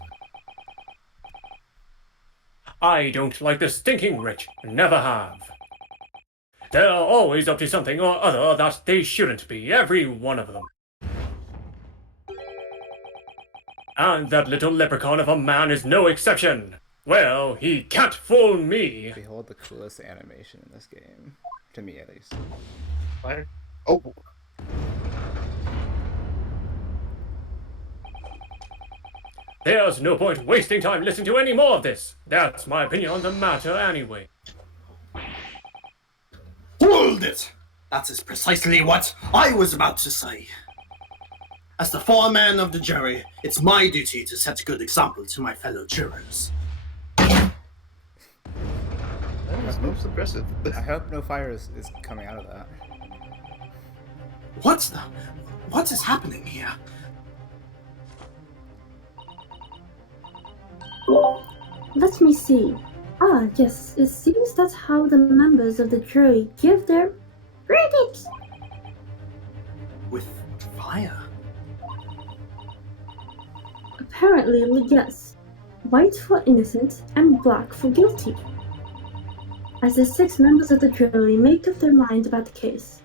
I don't like the stinking rich. Never have. They're always up to something or other that they shouldn't be, every one of them. And that little leprechaun of a man is no exception. Well, he can't fool me. Behold the coolest animation in this game. To me, at least. Fire. Oh. There's no point wasting time listening to any more of this. That's my opinion on the matter anyway. Hold it! That is precisely what I was about to say. As the foreman of the jury, it's my duty to set a good example to my fellow jurors. That's most impressive. I hope no fire is coming out of that. What is happening here? Let me see. Ah, yes, it seems that's how the members of the jury give their verdicts. With fire? Apparently, yes. White for innocent and black for guilty. As the 6 members of the jury make up their mind about the case.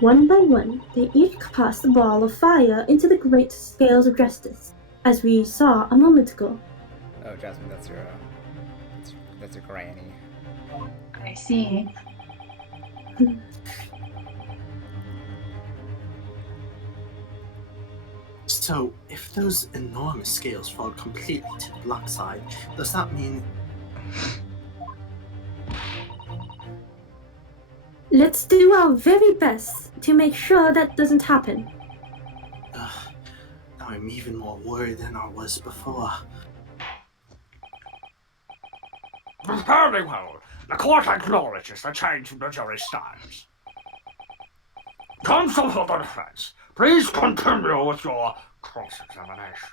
One by one, they each cast a ball of fire into the great scales of justice, as we saw a moment ago. Oh, Jasmine, that's your granny. I see. So, if those enormous scales fall completely to the black side, does that mean... Let's do our very best to make sure that doesn't happen. Now I'm even more worried than I was before. Very well. The court acknowledges the change in the jury stands. Counsel for the defense, please continue with your cross-examination.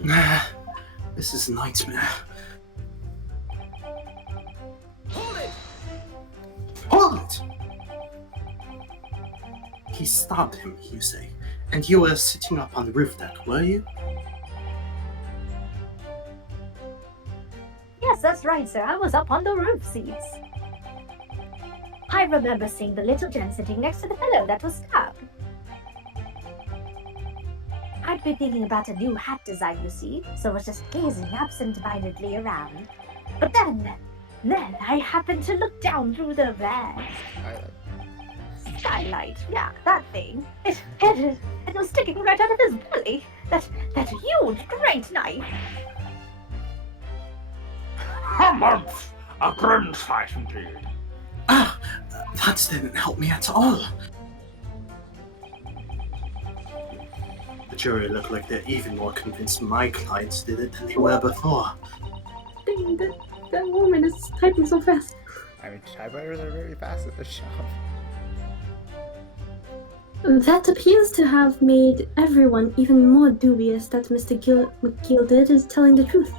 Nah, this is a nightmare. Hold it! He stabbed him, you say, and you were sitting up on the roof deck, were you? Yes, that's right, sir. I was up on the roof seats. I remember seeing the little gent sitting next to the fellow that was stabbed. I'd been thinking about a new hat design, you see, so I was just gazing absent-mindedly around. But then I happened to look down through the skylight. Yeah, that thing. It was sticking right out of his belly. That huge, great knife. A month! A grim sight indeed. Ah, that didn't help me at all. The jury look like they're even more convinced my clients did it than they were before. Dang, that woman is typing so fast. I mean, typewriters are very fast at this job. That appears to have made everyone even more dubious that Mr. McGilded is telling the truth.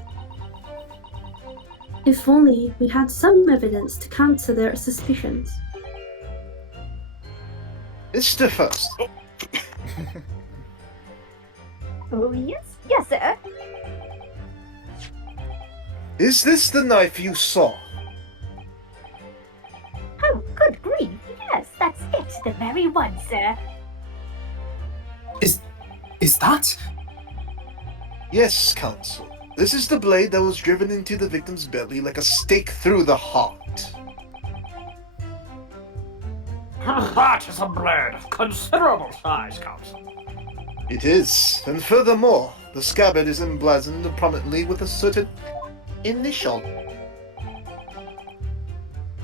If only we had some evidence to counter their suspicions. Mr. First. Oh, yes, sir. Is this the knife you saw? Oh, good grief. Yes, that's it. The very one, sir. Is that? Yes, Counsel. This is the blade that was driven into the victim's belly like a stake through the heart. That is a blade of considerable size, Count. It is, and furthermore, the scabbard is emblazoned prominently with a certain initial.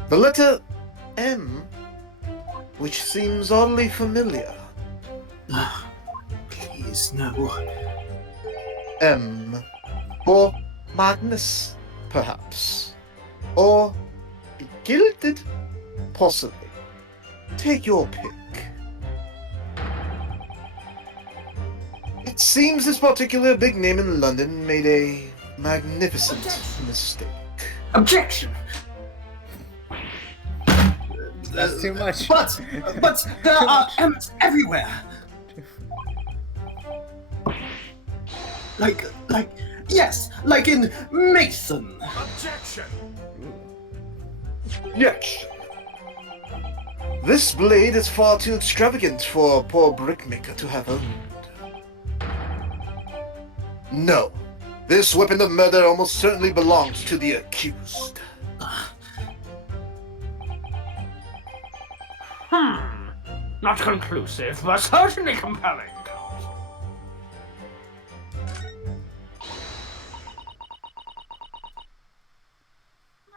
The letter M, which seems oddly familiar. Please, no. M. For madness, perhaps. Or be gilded, possibly. Take your pick. It seems this particular big name in London made a magnificent mistake. Objection! That's too much. But there are M's everywhere. Yes, like in Mason. Objection! Yes. This blade is far too extravagant for a poor brickmaker to have owned. No. This weapon of murder almost certainly belongs to the accused. Not conclusive, but certainly compelling, Count.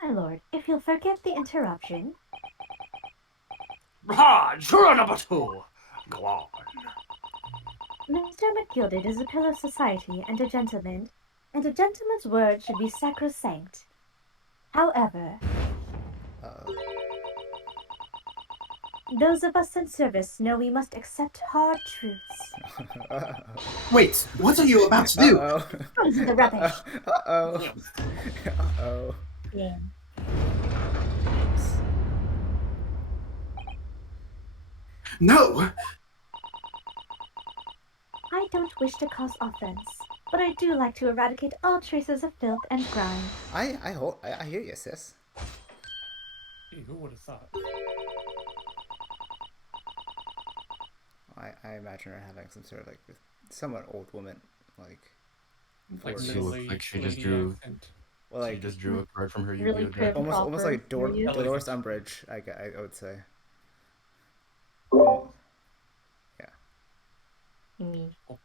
My lord, if you'll forgive the interruption. Juror number 2. Go on. Mr. McGilded is a pillar of society and a gentleman's word should be sacrosanct. However, those of us in service know we must accept hard truths. Wait, what are you about to do? Those are the rubbish. Uh-oh. Uh-oh. Yeah. No! I don't wish to cause offense, but I do like to eradicate all traces of filth and grime. I hear you, sis. Gee, who would have thought? I imagine her having some sort of like somewhat old woman, like. Like She middle looked aged like she just lady drew. accent. Well, She like just drew a card from her Really Yu-Gi-Oh deck. prim. almost like proper, you? Dolores Umbridge. I would say. Me. Or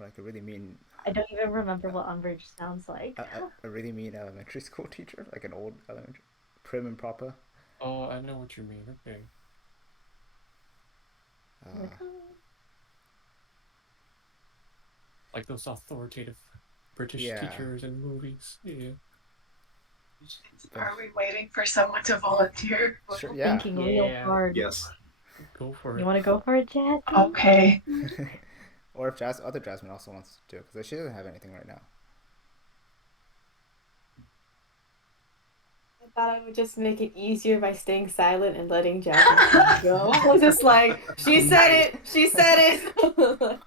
like a really mean, I don't even remember what Umbridge sounds like. a really mean elementary school teacher, like an old elementary, prim and proper. Oh, I know what you mean. Okay. Like those authoritative British Yeah. teachers in movies. Yeah. Are we waiting for someone to volunteer? Sure, yeah. Thinking real hard. Yes. Go for it. You want to go for it, Jazz? Okay. Or if other Jasmine also wants to do it, because she doesn't have anything right now. I thought I would just make it easier by staying silent and letting Jasmine go. I was just like, she said it! She said it!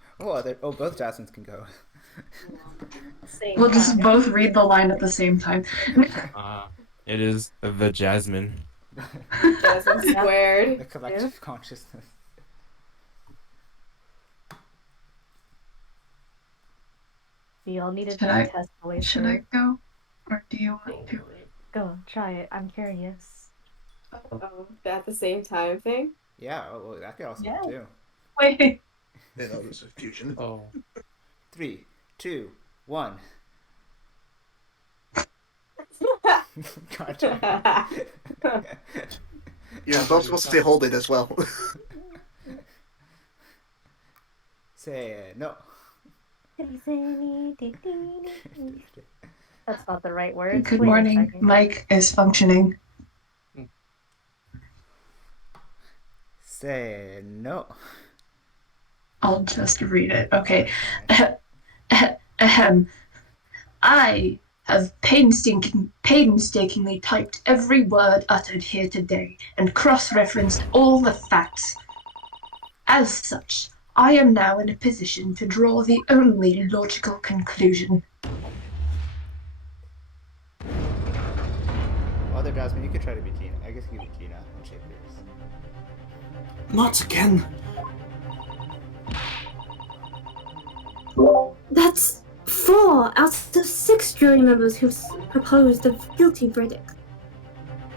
Both Jasmines can go. We'll just both read the line at the same time. It is the Jasmine. Jasmine squared. The collective consciousness. We all need a Should I- test voice. Should I go? Or do you want to? Go, try it. I'm curious. Oh, at the same time thing? Yeah, well, that could also Yeah. do. Wait. Then I'll use a fusion. Oh. 3, 2, 1. Gotcha. You're both supposed to say hold it as well. Say no. That's not the right word. Good morning. Mic is functioning. Say no. I'll just read it. Okay. Ahem. I have painstakingly typed every word uttered here today and cross-referenced all the facts. As such, I am now in a position to draw the only logical conclusion. Other Jasmine, you could try to be Gina. I guess you could be Gina and shape yours. Not again. That's 4 out of 6 jury members who've proposed a guilty verdict.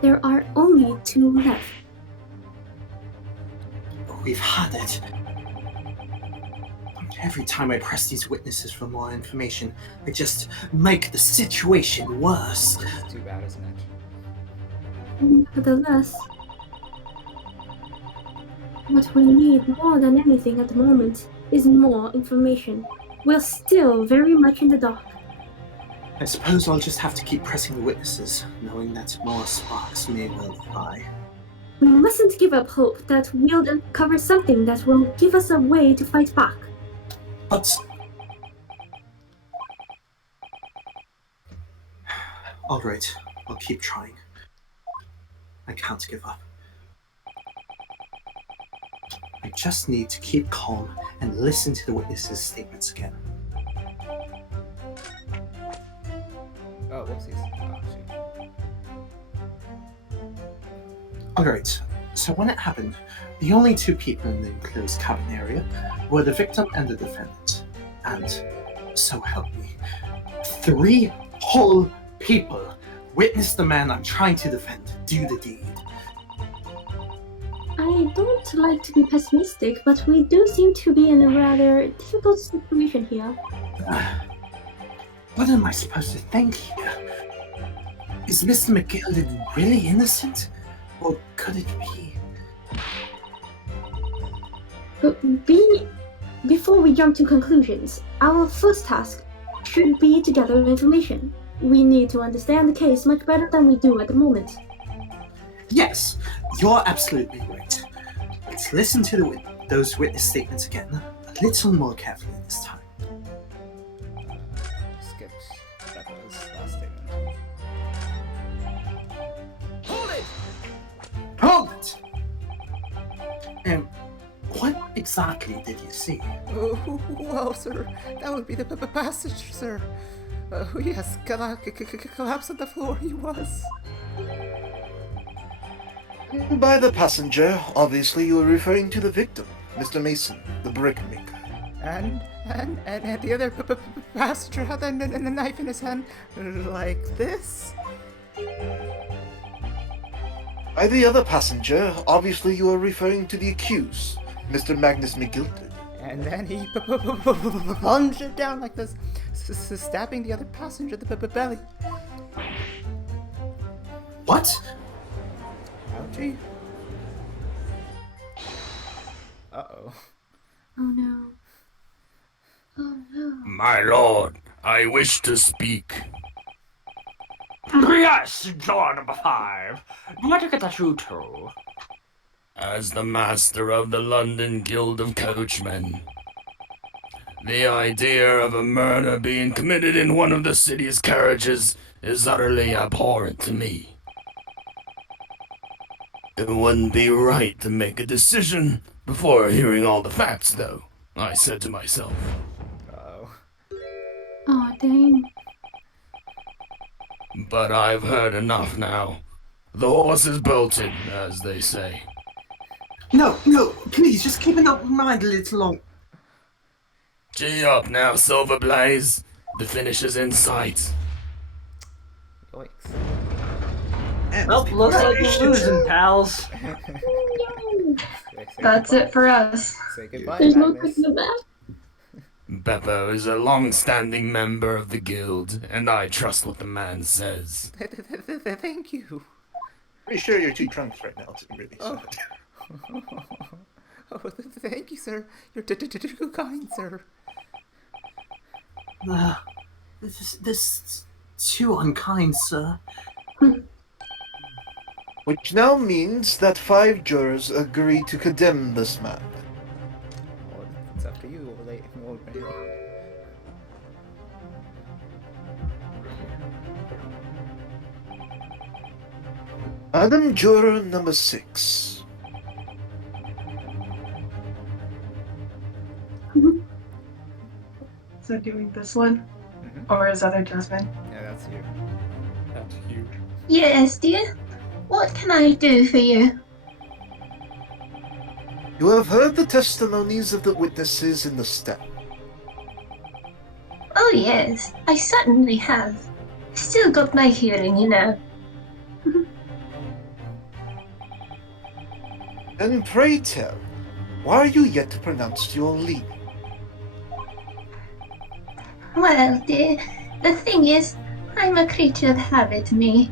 There are only 2 left. We've had it. Every time I press these witnesses for more information, I just make the situation worse. It's too bad, isn't it? Nevertheless, what we need more than anything at the moment is more information. We're still very much in the dark. I suppose I'll just have to keep pressing the witnesses, knowing that more sparks may well fly. We mustn't give up hope that we'll uncover something that will give us a way to fight back. But... Alright, I'll keep trying. I can't give up. I just need to keep calm and listen to the witnesses' statements again. Oh, whoopsies. Oh, shoot. Alright, so when it happened, the only 2 people in the enclosed cabin area were the victim and the defendant. And, so help me, 3 whole people witnessed the man I'm trying to defend do the deed. I don't like to be pessimistic, but we do seem to be in a rather difficult situation here. What am I supposed to think here? Is Mr. McGilded really innocent? Or could it be? But before we jump to conclusions, our first task should be to gather information. We need to understand the case much better than we do at the moment. Yes, you're absolutely right. Let's listen to those witness statements again, a little more carefully this time. Skipped Becca's last statement. Hold it! Hold it! What exactly did you see? Oh, well, sir, that would be the passage, sir. Yes, collapsed on the floor he was. By the passenger, obviously you are referring to the victim, Mr. Mason, the brick maker. And the other passenger had a knife in his hand, like this. By the other passenger, obviously you are referring to the accused, Mr. Magnus McGilded. And then he plunged it down like this, stabbing the other passenger in the belly. What? Ouchie. Uh-oh. Oh no. Oh no. My lord, I wish to speak. Yes, door number 5. Where to get that you to? As the master of the London Guild of Coachmen, the idea of a murder being committed in one of the city's carriages is utterly abhorrent to me. It wouldn't be right to make a decision before hearing all the facts, though, I said to myself. Uh-oh. Oh dang. But I've heard enough now. The horse is bolted, as they say. No, please, just keep an open mind a little longer. Gee up now, Silverblaze. The finish is in sight. Yikes. Well, looks like we're losing, pals. Say That's goodbye. it for us. Say goodbye, There's no Magnus. taking it back. Beppo is a long-standing member of the guild, and I trust what the man says. Thank you. Pretty sure you're too drunk right now to really say Oh. it. Oh, thank you, sir. You're too kind, sir. This is too unkind, sir. Which now means that 5 jurors agree to condemn this man. Well, it's up to you. Adam juror number 6. So doing this one? Mhm. Or is other Jasmine? Yeah, that's you. That's huge. Yes, dear. What can I do for you? You have heard the testimonies of the witnesses in the stand. Oh, yes, I certainly have. Still got my hearing, you know. And pray tell, why are you yet to pronounce your leave? Well, dear, the thing is, I'm a creature of habit, me.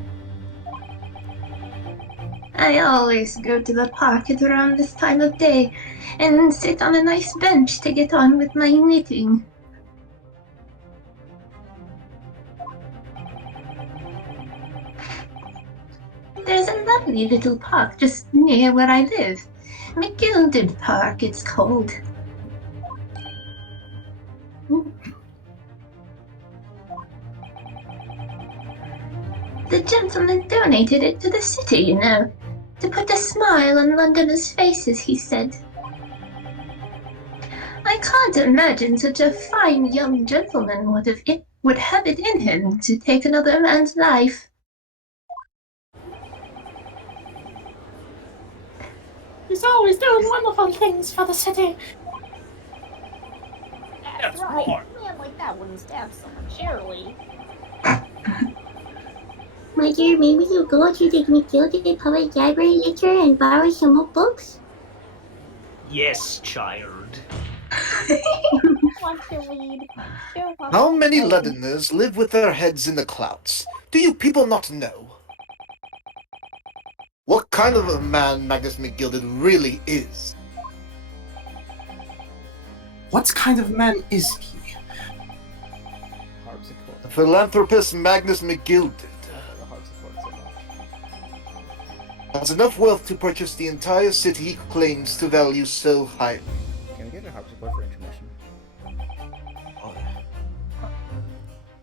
I always go to the park at around this time of day and sit on a nice bench to get on with my knitting. There's a lovely little park just near where I live. McGilded Park, it's called. The gentleman donated it to the city, you know, to put a smile on Londoners' faces, he said. I can't imagine such a fine young gentleman would have it in him to take another man's life. He's always doing wonderful things for the city. That's right. A man like that wouldn't stab someone, surely. My dear, maybe you go to the McGilded Public Library later and borrow some more books? Yes, child. Want to read? Sure, How many Londoners live with their heads in the clouds? Do you people not know? What kind of a man Magnus McGilded really is? What kind of man is he? Harpsichord. The philanthropist Magnus McGilded The harpsichord so much. has enough wealth to purchase the entire city he claims to value so highly. Can we get a harpsichord for intermission?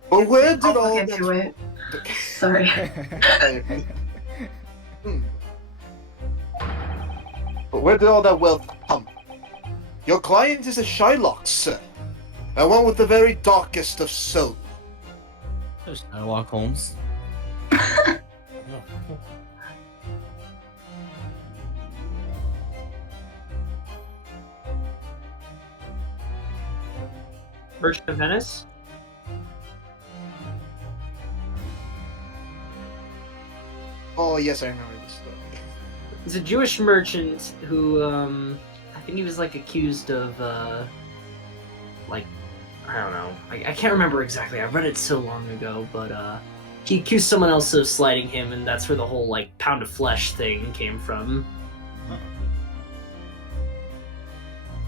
But where did I'll all look into that... it. Sorry. But where did all that wealth come? Your client is a Shylock, sir. And one with the very darkest of soul. Sherlock Holmes. Merchant of Venice? Oh yes, I remember this story. He's a Jewish merchant who, I think he was like accused of, like, I don't know. I can't remember exactly. I read it so long ago, but he accused someone else of slighting him, and that's where the whole like pound of flesh thing came from.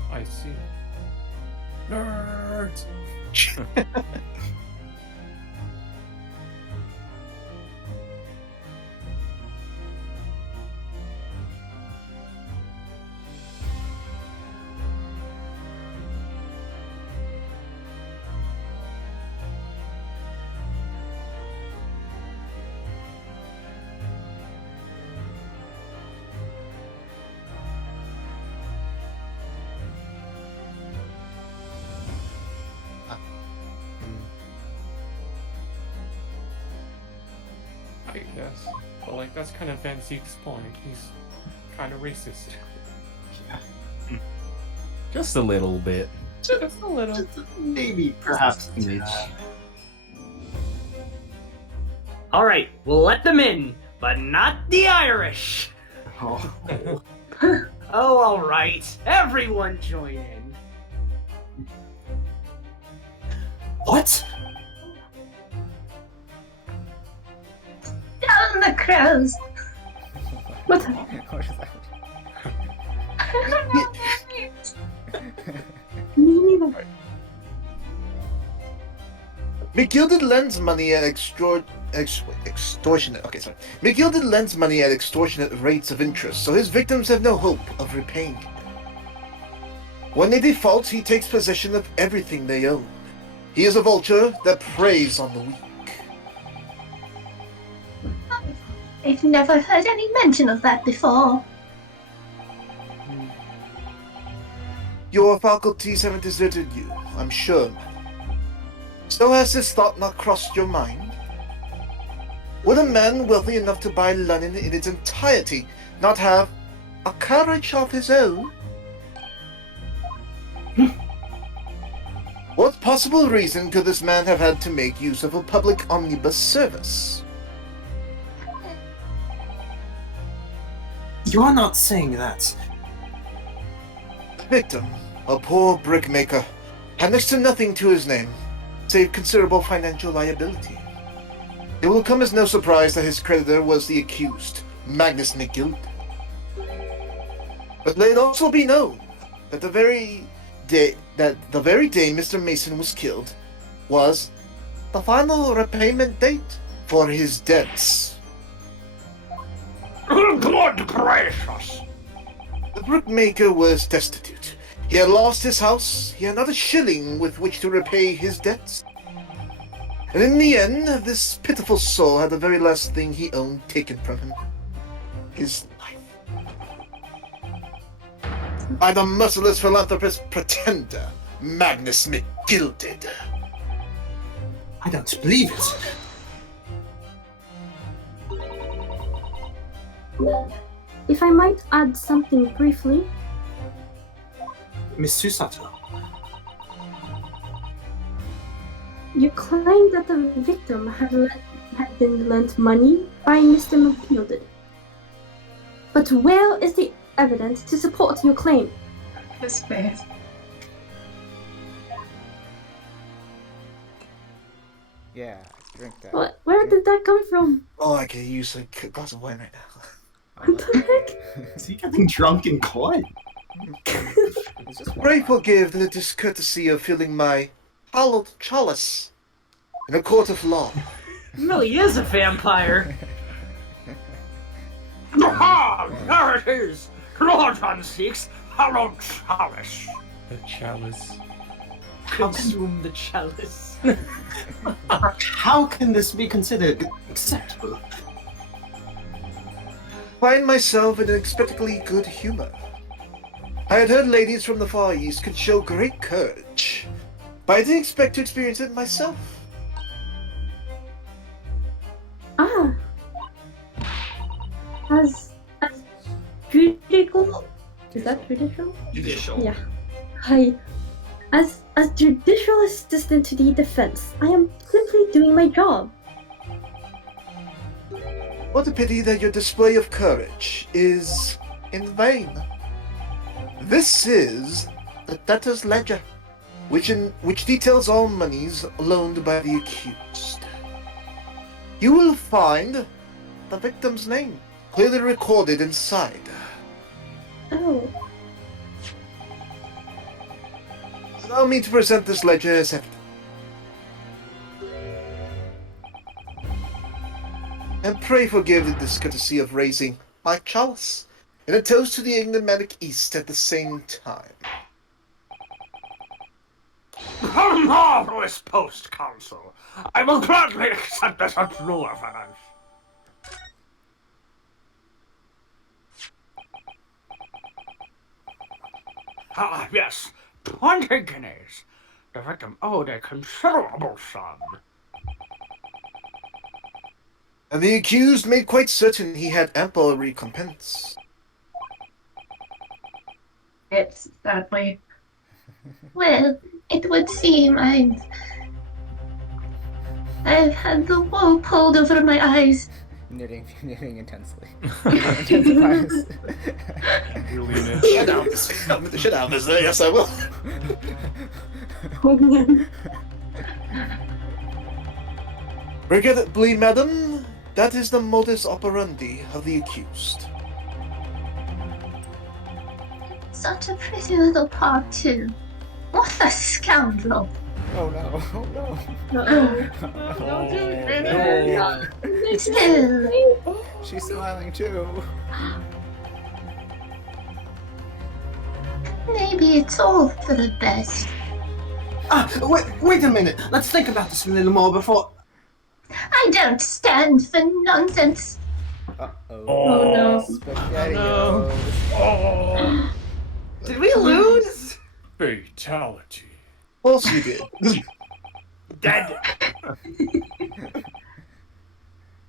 I see. Nerds! I guess. But like, that's kind of Van Zeke's point. He's kind of racist. Just a little bit. Just a little. Maybe, perhaps. Alright, we'll let them in, but not the Irish! Oh. Oh, alright. Everyone join in. What? Down the crows! What? What is that? Me neither. McGilded lends money at extortionate. Okay, sorry. McGilded lends money at extortionate rates of interest, so his victims have no hope of repaying him. When they default, he takes possession of everything they own. He is a vulture that preys on the weak. I've never heard any mention of that before. Your faculties haven't deserted you, I'm sure, madam. So has this thought not crossed your mind? Would a man wealthy enough to buy London in its entirety not have a carriage of his own? What possible reason could this man have had to make use of a public omnibus service? You are not saying that. The victim, a poor brickmaker, had next to nothing to his name, save considerable financial liability. It will come as no surprise that his creditor was the accused, Magnus McGild. But let it also be known that the very day Mr. Mason was killed was the final repayment date for his debts. Good gracious! The brickmaker was destitute. He had lost his house, he had not a shilling with which to repay his debts. And in the end, this pitiful soul had the very last thing he owned taken from him. His life. By the merciless philanthropist pretender, Magnus McGilded. I don't believe it. If I might add something briefly, Miss Susato, you claim that the victim had been lent money by Mr. McGilded. But where is the evidence to support your claim? His face. Yeah, drink that. What? Where did that come from? Oh, I could use a glass of wine right now. What the heck? is he getting drunk in court? Pray forgive the discourtesy of filling my hallowed chalice in a court of law. Millie is a vampire. Aha! There it is! Lord Unsix, hallowed chalice. The chalice. Consume the chalice. How can this be considered acceptable? Find myself in unexpectedly good humor. I had heard ladies from the Far East could show great courage, but I didn't expect to experience it myself. Ah. As judicial, is that judicial? Judicial. Yeah. As judicial assistant to the defense, I am simply doing my job. What a pity that your display of courage is in vain. This is the debtor's ledger, which details all monies loaned by the accused. You will find the victim's name clearly recorded inside. Oh. Allow me to present this ledger as evidence. And pray forgive the discourtesy of raising my chalice in a toast to the enigmatic East at the same time. A marvelous post, Counsel. I will gladly accept this as true evidence. Ah, yes, 20 guineas. The victim owed a considerable sum. And the accused made quite certain he had ample recompense. It's sadly. Well, it would seem I've had the wool pulled over my eyes. Knitting intensely. Shut down this. Shut down this. Yes, I will. Oh man. Regrettably, madam, that is the modus operandi of the accused. Such a pretty little part, too. What a scoundrel! Oh no, oh no. Don't do it, Still. She's smiling too. Maybe it's all for the best. Wait a minute. Let's think about this a little more before. I don't stand for nonsense. Oh no. Spaghettios. Oh. Did we lose? Fatality. Of course you did. Dead.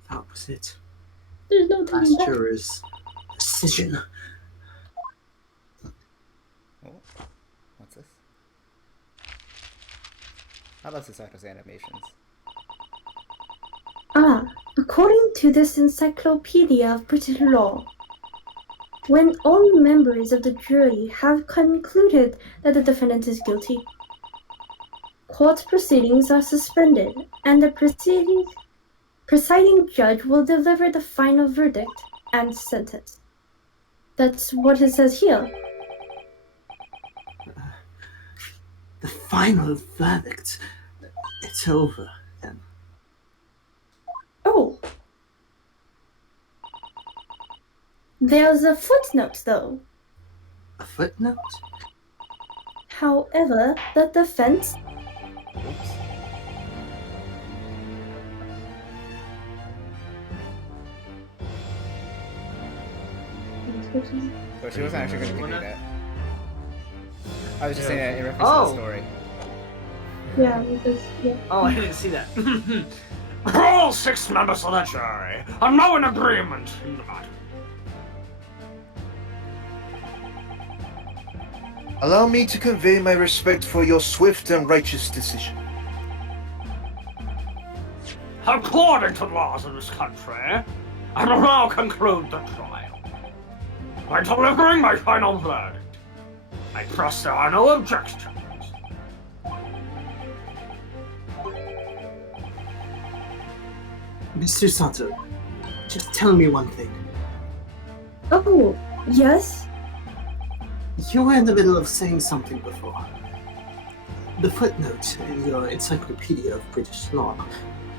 That was it. There's no Last taking back. juror's decision. Oh, what's this? How about Sasato's animations? According to this encyclopedia of British law, when all members of the jury have concluded that the defendant is guilty, court proceedings are suspended, and the presiding judge will deliver the final verdict and sentence. That's what it says here. The final verdict. It's over, then. Oh. There's a footnote, though. A footnote? However, the defense... Oops. But she wasn't actually going to do that. I was just saying that in reference to the story. Yeah, because, yeah. Oh, I didn't see that. All 6 members of the jury are now in agreement in the matter. Allow me to convey my respect for your swift and righteous decision. According to the laws of this country, I will now conclude the trial. By delivering my final verdict, I trust there are no objections. Mr. Sato, just tell me one thing. Oh, yes? You were in the middle of saying something before. The footnote in your Encyclopedia of British Law.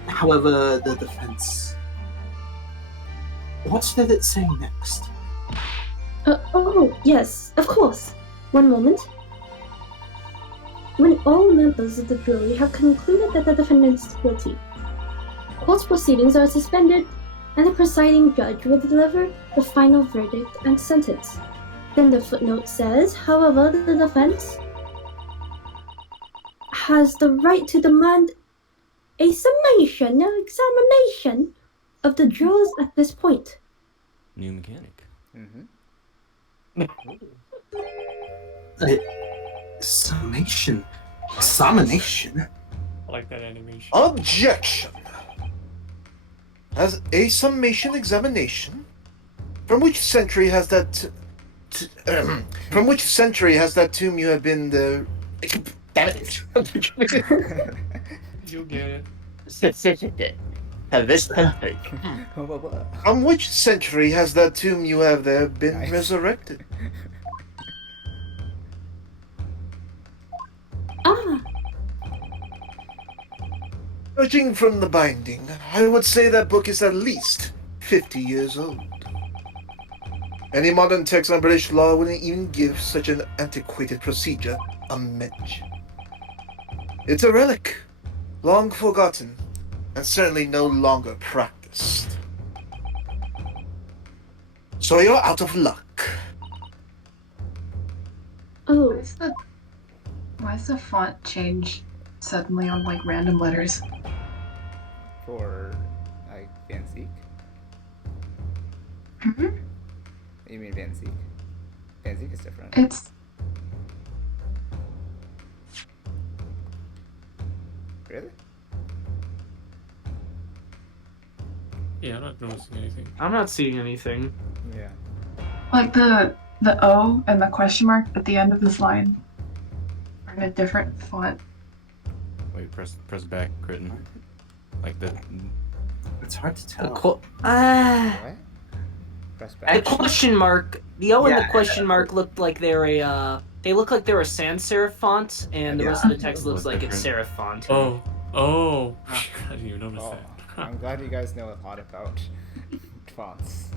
However, the defense... What did it say next? Oh, yes, of course. One moment. When all members of the jury have concluded that the defendant is guilty, court proceedings are suspended, and the presiding judge will deliver the final verdict and sentence. Then the footnote says, however, the defense has the right to demand a summation or examination of the jurors at this point. New mechanic. Summation? Examination? I like that animation. Objection! As a summation examination? From which century has that... from which century has that tomb you have been the... Damn it! You get it. From which century has that tomb you have there been resurrected? Judging from the binding, I would say that book is at least 50 years old. Any modern text on British law wouldn't even give such an antiquated procedure a mention. It's a relic, long forgotten, and certainly no longer practiced. So you're out of luck. Oh. Why is the font change suddenly on like random letters? For, like, Vanseek? Mm-hmm. You mean Vanseek? Vanseek is different. It's... Really? Yeah, I'm not noticing anything. I'm not seeing anything. Yeah. Like the O and the question mark at the end of this line are in a different font. Wait, press back, Kritten. Like the... It's hard to tell. What? Press back. The question mark, the O and Yeah. the question mark looked like they're a, they look like they're a sans serif font, and the rest of the text looks like it's serif font. Oh. I didn't even notice Oh, that. I'm glad you guys know a lot about fonts.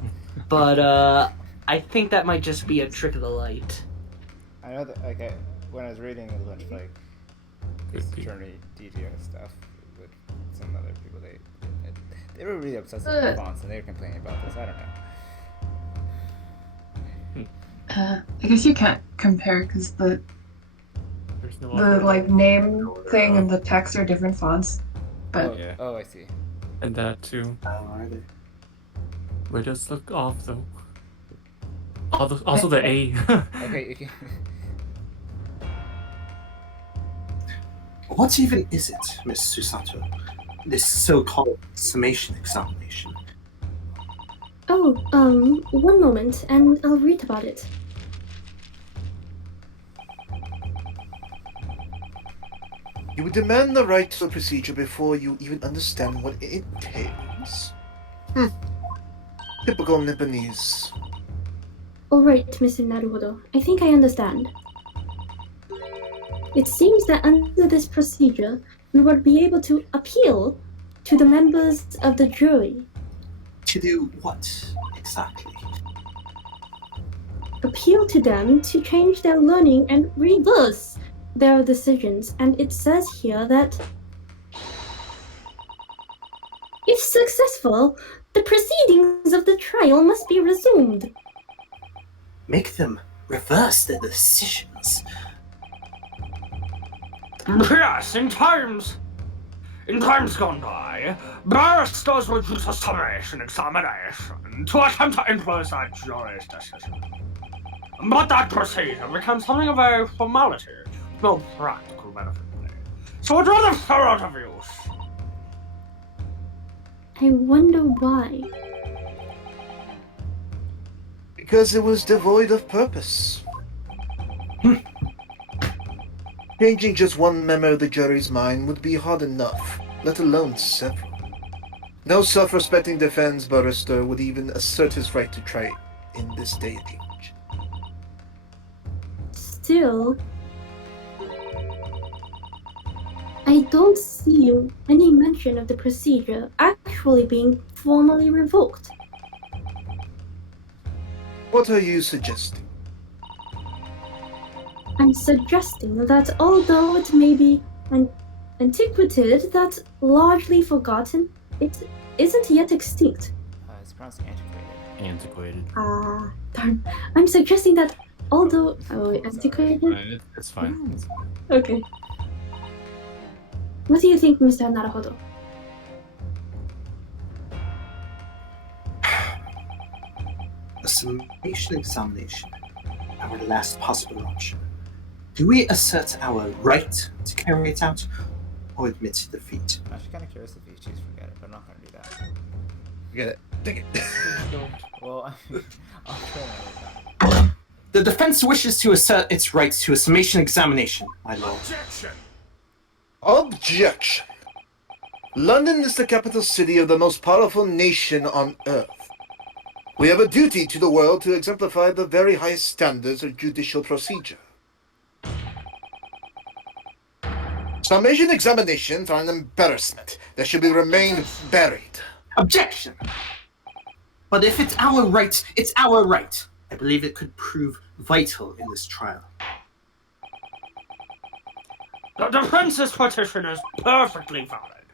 But, I think that might just be a trick of the light. I know that, like, when I was reading a bunch of, like, this journey DGO stuff with some other people, they were really obsessed with fonts, and they were complaining about this. I don't know. I guess you can't compare because the like name thing and the text are different fonts. But Oh, I see. And that too. Wait, just look off though. Also the A. Okay, What even is it, Miss Susato? This so-called summation examination? Oh, one moment, and I'll read about it. You would demand the right to a procedure before you even understand what it entails. Typical Nipponese. Alright, Mr. Naruhodo, I think I understand. It seems that under this procedure, we would be able to appeal to the members of the jury. To do what, exactly? Appeal to them to change their learning and reverse their decisions. And it says here that if successful, the proceedings of the trial must be resumed. Make them reverse their decisions. Yes, in times gone by, barristers would use a summation examination to attempt to influence a jury's decision. But that procedure became something of a formality, no practical benefit. So I'd rather throw out of use. I wonder why. Because it was devoid of purpose. Changing just one member of the jury's mind would be hard enough, let alone several. No self-respecting defense barrister would even assert his right to try in this day and age. Still, I don't see any mention of the procedure actually being formally revoked. What are you suggesting? I'm suggesting that although it may be antiquated, that's largely forgotten, it isn't yet extinct. It's pronounced antiquated. Antiquated. Ah, darn. I'm suggesting that although... Oh, antiquated? It's fine. Okay. What do you think, Mr. Naruhodo? A summation examination, our last possible option. Do we assert our right to carry it out, or admit defeat? I'm actually kind of curious if you choose to forget it, but I'm not going to do that. Forget it. Dang it. Well, I'll try another time. The defense wishes to assert its right to a summation examination, my lord. Objection! Objection! London is the capital city of the most powerful nation on earth. We have a duty to the world to exemplify the very highest standards of judicial procedure. Summation examinations are an embarrassment that should be remained buried. Objection! But if it's our right, it's our right. I believe it could prove vital in this trial. The defense's petition is perfectly valid.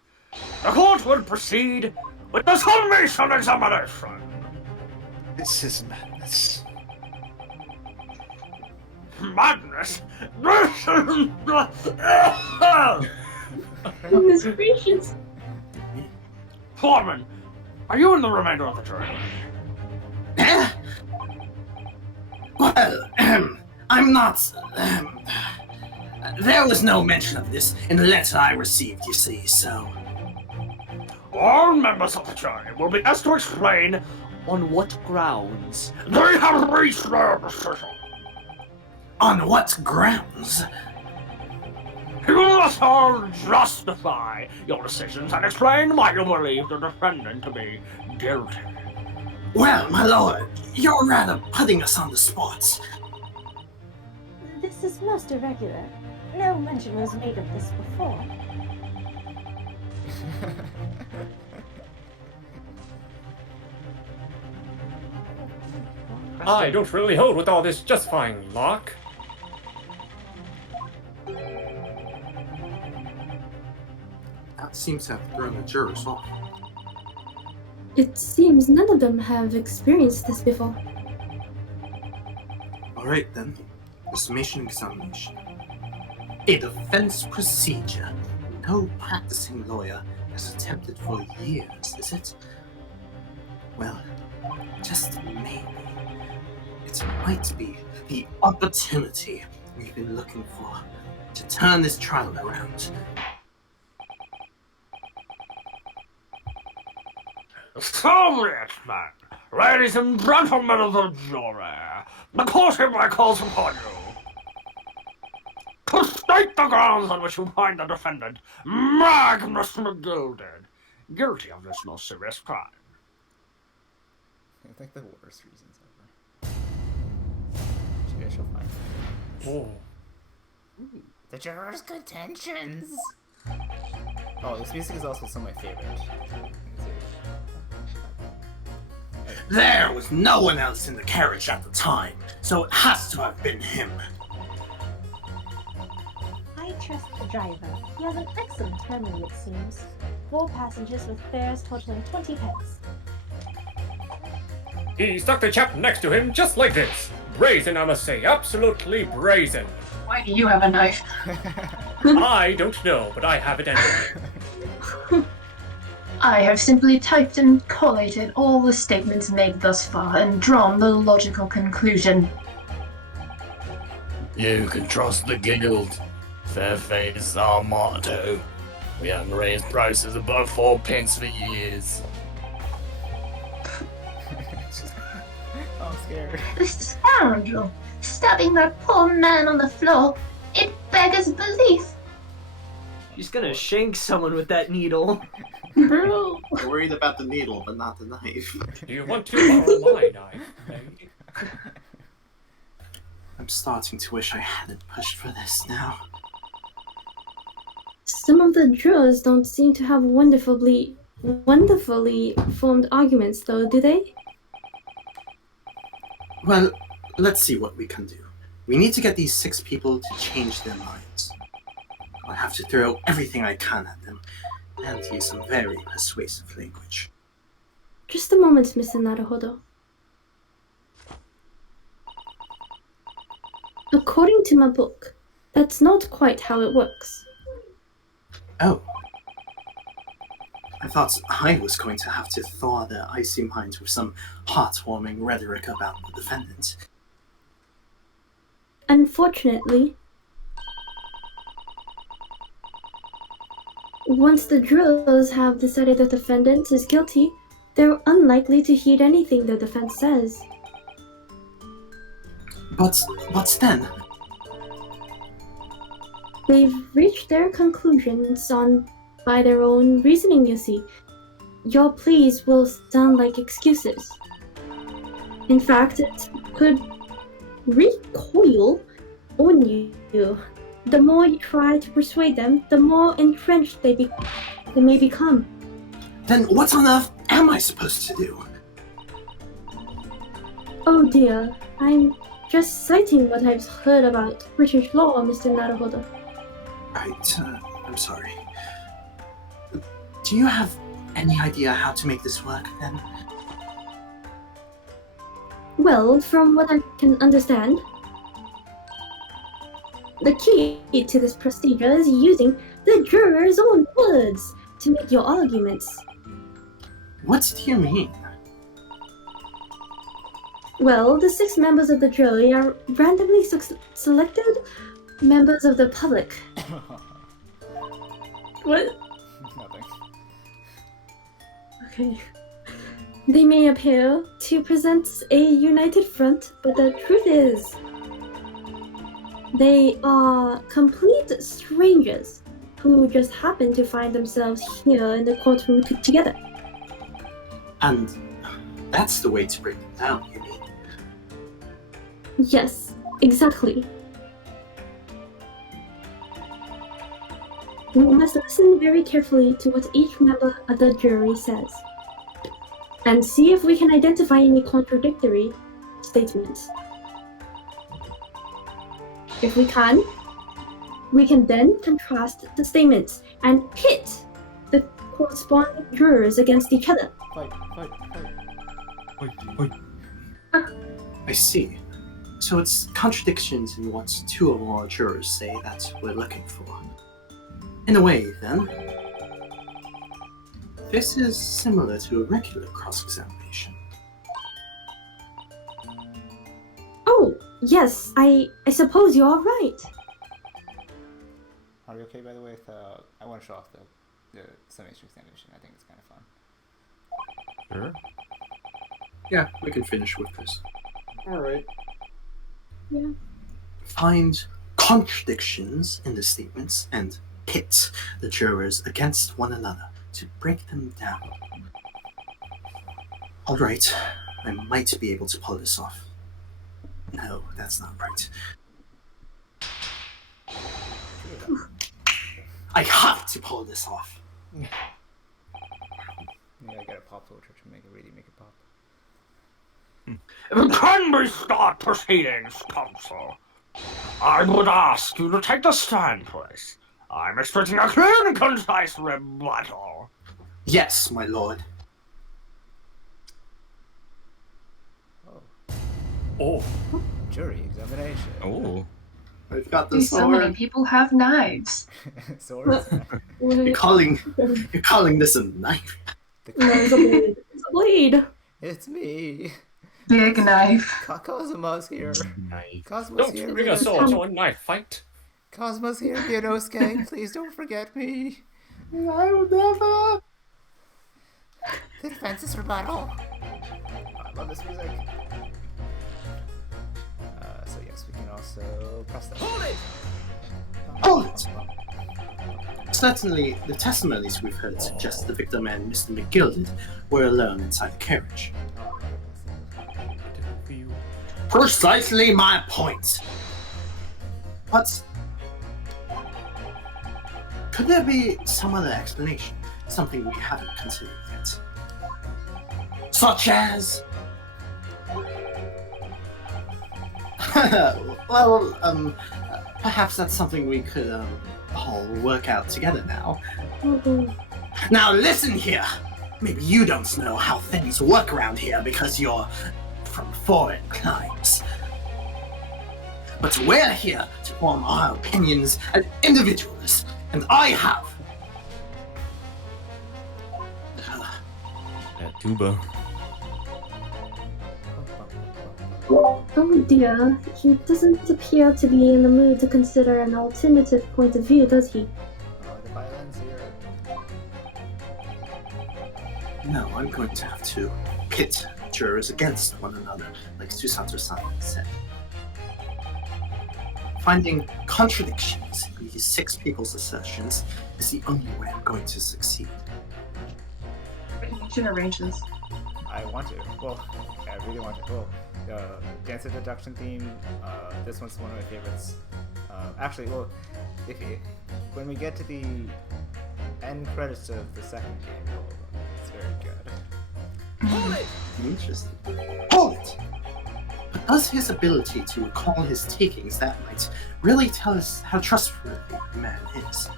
The court will proceed with the summation examination. This is madness. Madness? Goodness gracious. Foreman, are you in the remainder of the jury? Well, I'm not. There was no mention of this in the letter I received, you see, so. All members of the jury will be asked to explain on what grounds they have reached their decision. On what grounds? You must all justify your decisions and explain why you believe the defendant to be guilty. Well, my lord, you're rather putting us on the spot. This is most irregular. No mention was made of this before. I don't really hold with all this justifying, Locke. That seems to have thrown the jurors off. It seems none of them have experienced this before. Alright then, the summation examination. A defense procedure no practicing lawyer has attempted for years, is it? Well, just maybe, it might be the opportunity we've been looking for to turn this trial around. So it, then, ladies and gentlemen of the jury, the court hereby calls upon you to state the grounds on which you find the defendant, Magnus McGilded, guilty of this most serious crime. I think the worst reasons ever. Maybe I shall find it. Oh. The jurors' contentions. Oh, this music is also some of my favorite. There was no one else in the carriage at the time, so it has to have been him. I trust the driver. He has an excellent memory, it seems. 4 passengers with fares totaling 20 pence. He stuck the chap next to him just like this. Brazen, I must say. Absolutely brazen. Why do you have a knife? I don't know, but I have it anyway. I have simply typed and collated all the statements made thus far and drawn the logical conclusion. You can trust the guild. Fair fate is our motto. We haven't raised prices above 4 pence for years. I'm scared. This scoundrel, stabbing that poor man on the floor, it beggars belief. She's gonna shank someone with that needle. Bro. Worried about the needle, but not the knife. Do you want to borrow my knife? I'm starting to wish I hadn't pushed for this now. Some of the jurors don't seem to have wonderfully formed arguments, though, do they? Well, let's see what we can do. We need to get these 6 people to change their minds. I'll have to throw everything I can at them, and use some very persuasive language. Just a moment, Mr. Naruhodo. According to my book, that's not quite how it works. Oh. I thought I was going to have to thaw their icy minds with some heartwarming rhetoric about the defendant. Unfortunately, once the jurors have decided the defendant is guilty, they're unlikely to heed anything the defense says. But what's then? They've reached their conclusions by their own reasoning, you see. Your pleas will sound like excuses. In fact, it could recoil on you. The more you try to persuade them, the more entrenched they may become. Then what on earth am I supposed to do? Oh dear, I'm just citing what I've heard about British law, Mr. Naruhodo. Right, I'm sorry. Do you have any idea how to make this work, then? Well, from what I can understand, the key to this procedure is using the jurors' own words to make your arguments. What do you mean? Well, the 6 members of the jury are randomly selected members of the public. What? Nothing. Okay. They may appear to present a united front, but the truth is, they are complete strangers who just happen to find themselves here in the courtroom together. And that's the way to break them down, you mean? Yes, exactly. We must listen very carefully to what each member of the jury says, and see if we can identify any contradictory statements. If we can then contrast the statements and pit the corresponding jurors against each other. Fight. I see. So it's contradictions in what 2 or more jurors say that we're looking for. In a way, then, this is similar to a regular cross-examination. Oh, yes, I suppose you are right. Are you okay, by the way? With, I want to show off the summation examination. I think it's kind of fun. Sure. Yeah, we can finish with this. Alright. Yeah. Find contradictions in the statements and pit the jurors against one another to break them down. Alright, I might be able to pull this off. No, that's not right. I have to pull this off. You gotta get a pop filter to make it pop. Can we start proceedings, Counsel? I would ask you to take the stand, please. I'm expecting a clear and concise rebuttal. Yes, my lord. Oh. Jury examination. Oh. I've got Do the so many sword. people have knives? Swords. You're calling this a knife? No, it's a blade. It's a blade. It's me. Big knife. Cosmo's here. Knife. Cosmo's Don't here. bring a sword to a knife fight. Cosmo's here, Mianosuke. Please don't forget me. I will never. The defense's rebuttal. I love this music. So yes, we can also press that. Hold it! Hold it! Certainly, the testimonies we've heard suggest the victim and Mr. McGilded were alone inside the carriage. Precisely my point. But could there be some other explanation? Something we haven't considered yet. Such as... well, perhaps that's something we could, all work out together now. Now listen here! Maybe you don't know how things work around here because you're from foreign climes. But we're here to form our opinions as individuals, and I have... That tuba. Oh dear, he doesn't appear to be in the mood to consider an alternative point of view, does he? The violence here. No, I'm going to have to pit jurors against one another, like Susato-san said. Finding contradictions in these 6 people's assertions is the only way I'm going to succeed. You should arrange this. I want to. Well, I really want to. Well, dance and deduction theme. This one's one of my favorites. Actually, well, when we get to the end credits of the second game, it's very good. Hold it! Interesting. Hold it! But does his ability to recall his takings that might really tell us how trustworthy the man is?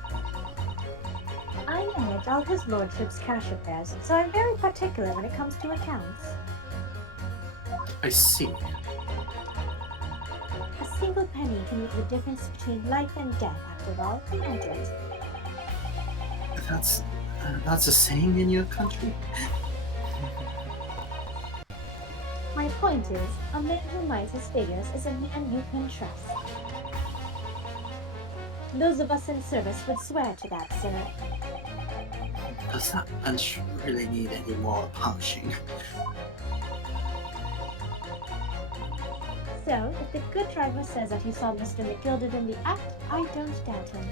I manage all his lordship's cash affairs, so I'm very particular when it comes to accounts. I see. A single penny can make the difference between life and death, after all, can't it? That's a saying in your country? My point is, a man who minds his figures is a man you can trust. Those of us in service would swear to that, sir. Does that bench really need any more polishing? So, if the good driver says that he saw Mr. McGilded in the act, I don't doubt him.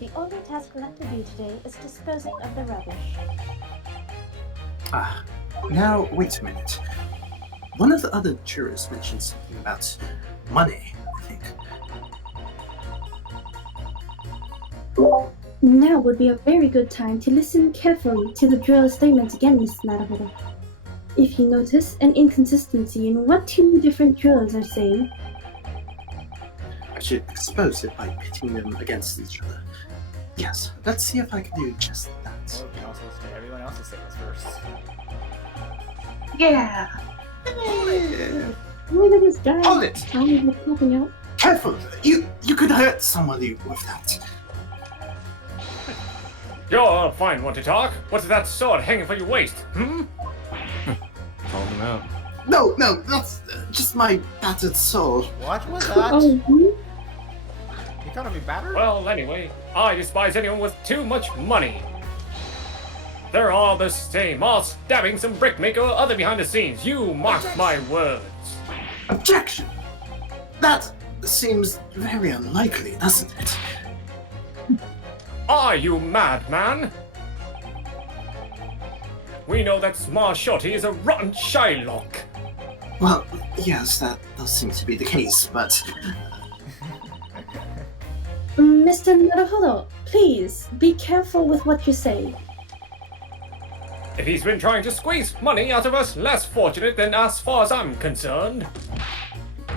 The only task left to do today is disposing of the rubbish. Ah, now wait a minute. One of the other jurors mentioned something about money, I think. Now would be a very good time to listen carefully to the juror's statement again, Mr. Naruhodo. If you notice an inconsistency in what 2 different jurors are saying, I should expose it by pitting them against each other. Yes, let's see if I can do just that. Or we can also listen to everyone else's statements first. Yeah! look at this guy. Hold it! Finally popping out. Careful! You could hurt somebody with that. You're a fine one to talk. What's that sword hanging from your waist? Called him out. No, that's just my battered soul. What was that? Oh, You calling me battered? Well, anyway, I despise anyone with too much money. They're all the same, all stabbing some brickmaker or other behind the scenes. You mark my words. Objection! That seems very unlikely, doesn't it? Are you mad, man? We know that small shorty is a rotten Shylock. Well, yes, that does seem to be the case, but... Mr. Naruhodo, please, be careful with what you say. If he's been trying to squeeze money out of us less fortunate than as far as I'm concerned,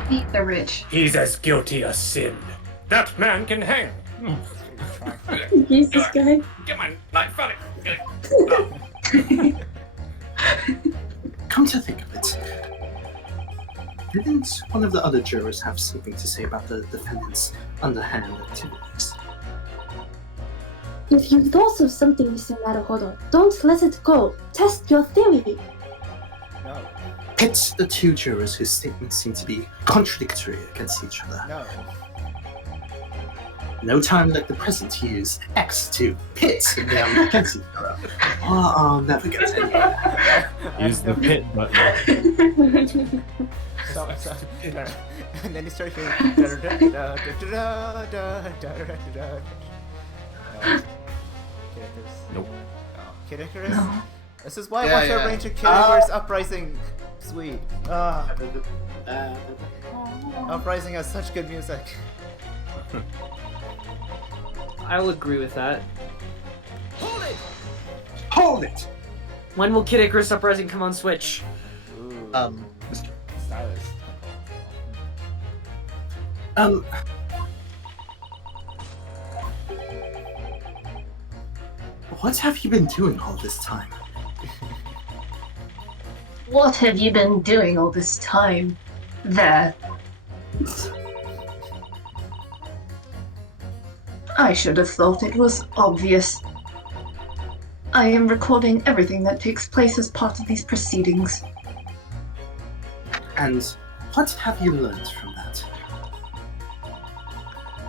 Eat the rich. he's as guilty as sin. That man can hang. Jesus, guy. Get my knife out of it. Come to think of it, didn't one of the other jurors have something to say about the defendant's underhand activities? If you thought of something, Mr. Naruhodo, don't let it go. Test your theory. No. Pit the two jurors whose statements seem to be contradictory against each other. No. No time like the present to use X to pit them against each other. Oh, I'll never get anywhere. Use the pit button. So, and then you start hearing. Nope. Kid Icarus? No. This is why I Yeah, want to yeah. arrange a Kid Icarus Uprising suite. Uprising has such good music. I'll agree with that. Hold it! Hold it! When will Kid Icarus Uprising come on Switch? Ooh. Mr. Stylus. What have you been doing all this time? What have you been doing all this time? There. I should have thought it was obvious. I am recording everything that takes place as part of these proceedings. And what have you learned from that?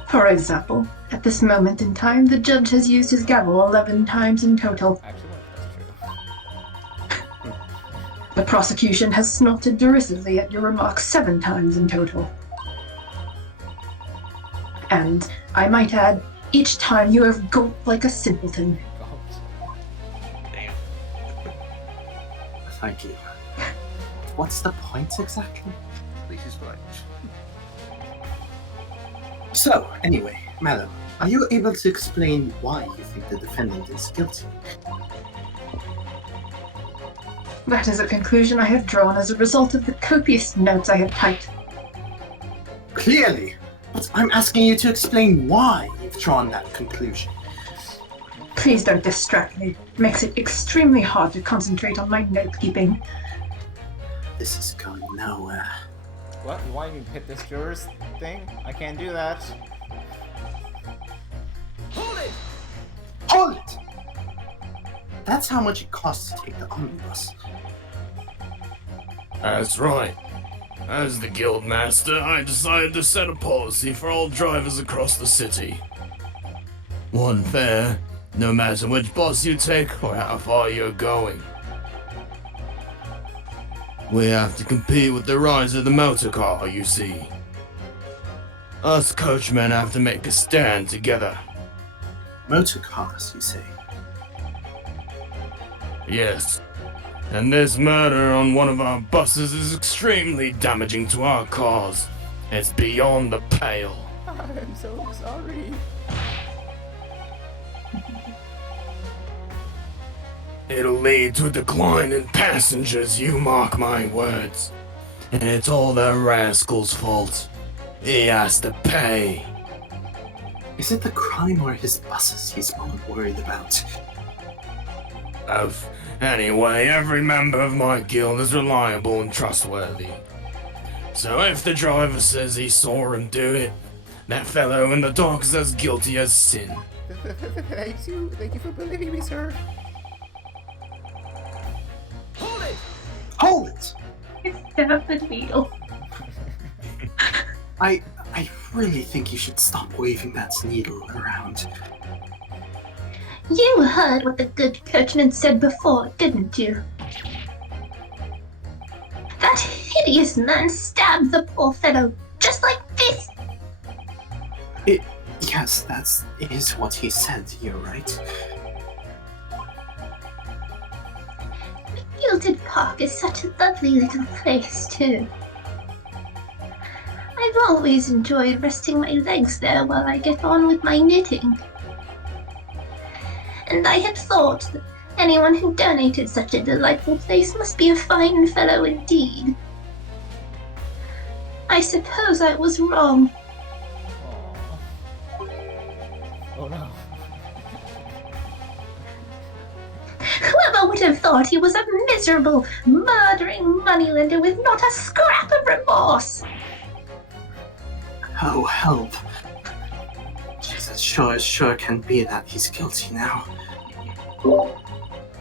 For example, at this moment in time, the judge has used his gavel 11 times in total. Actually, that's true. The prosecution has snorted derisively at your remarks 7 times in total. And, I might add, each time you have gulped like a simpleton. Thank you. What's the point exactly? Please explain. So, anyway, madam, are you able to explain why you think the defendant is guilty? That is a conclusion I have drawn as a result of the copious notes I have typed. Clearly! But I'm asking you to explain why you've drawn that conclusion. Please don't distract me. It makes it extremely hard to concentrate on my note-keeping. This is going nowhere. What? You want me to hit this jurors thing? I can't do that. Hold it! Hold it! That's how much it costs to take the omnibus. That's right. As the guild master, I decided to set a policy for all drivers across the city. One fare, no matter which bus you take or how far you're going. We have to compete with the rise of the motor car, you see. Us coachmen have to make a stand together. Motor cars, you say? Yes. And this murder on one of our buses is extremely damaging to our cause. It's beyond the pale. I'm so sorry. It'll lead to a decline in passengers, you mark my words. And it's all that rascal's fault. He has to pay. Is it the crime or his buses he's more worried about? Both. Anyway, every member of my guild is reliable and trustworthy. So if the driver says he saw him do it, that fellow in the dock is as guilty as sin. Thank you for believing me, sir. Hold it! Hold it! Stab the needle. I I really think you should stop waving that needle around. You heard what the good coachman said before, didn't you? That hideous man stabbed the poor fellow, just like this! Yes, that is what he said, you're right. Gilded Park is such a lovely little place, too. I've always enjoyed resting my legs there while I get on with my knitting. And I had thought that anyone who donated such a delightful place must be a fine fellow indeed. I suppose I was wrong. Oh no. Whoever would have thought he was a miserable, murdering moneylender with not a scrap of remorse? Oh, help. Jesus, sure can be that he's guilty now.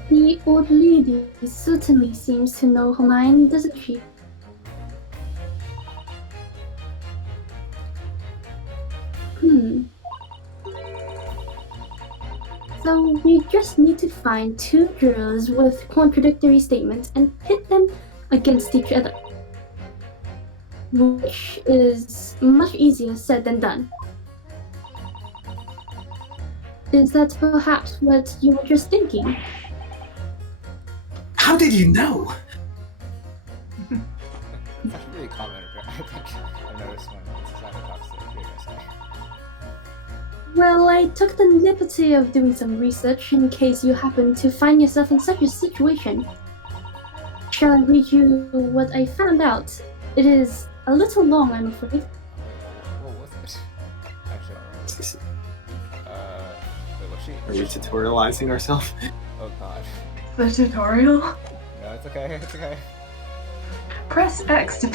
The old lady certainly seems to know her mind, doesn't she? So we just need to find two girls with contradictory statements and pit them against each other. Which is much easier said than done. Is that perhaps what you were just thinking? How did you know? It's actually really common. I think I've noticed when Sasaki talks to previously. Well, I took the liberty of doing some research in case you happen to find yourself in such a situation. Shall I read you what I found out? It is a little long, I'm afraid. What was it? Actually, I don't remember. Wait, what's she? Are we tutorializing ourselves? Oh god. The tutorial? No, it's okay, it's okay. Press X to.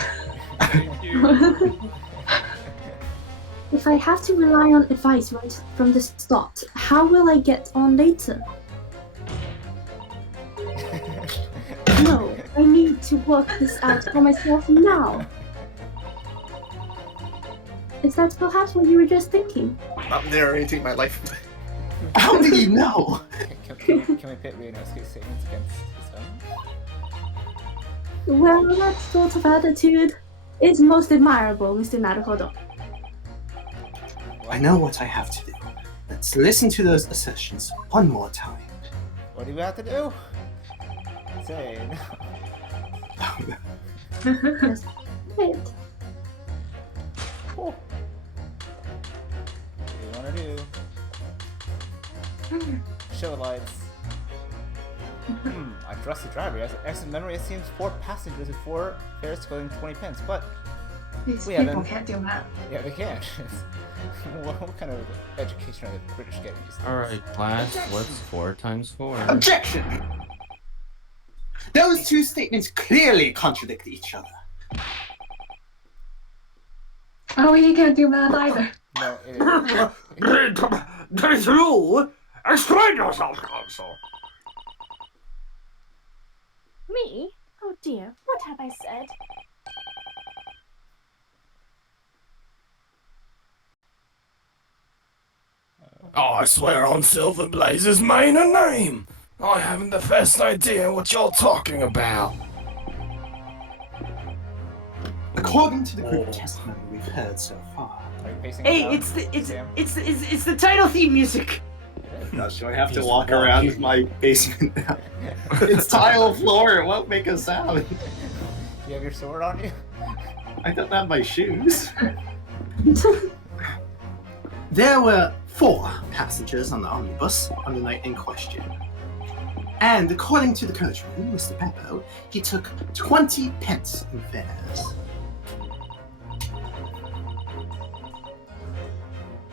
If I have to rely on advice right from the start, how will I get on later? No, I need to work this out for myself now. Is that perhaps what you were just thinking? I'm narrating my life. How did you know? Can we pit Ryunosuke's statements against his own? Well, that sort of attitude is most admirable, Mr. Naruhodo. I know what I have to do. Let's listen to those assertions one more time. What do we have to do? Say no. Just wait. Cool. What do you want to do? Show lights. I trust the driver. He has an excellent memory. It seems 4 passengers with 4 fares totaling 20 pence, but These we people haven't. can't do math. Yeah, they can't. what kind of education are the British getting these days? Alright, class, what's 4 times 4? Objection! Those two statements clearly contradict each other. Oh, you can't do math either. No, it is. Desu-ne, explain yourself, counsel. Me? Oh dear, what have I said? I swear on Silver Blaze's maiden name, I haven't the first idea what you're talking about. According to the group testimony we've heard so far. Are you pacing Hey, around, it's the title theme music. Now, should I have to walk around my basement now? It's tile floor, it won't make a sound. You have your sword on you? I don't have my shoes. There were 4 passengers on the omnibus on the night in question. And according to the coachman, Mr. Beppo, he took 20 pence in fares.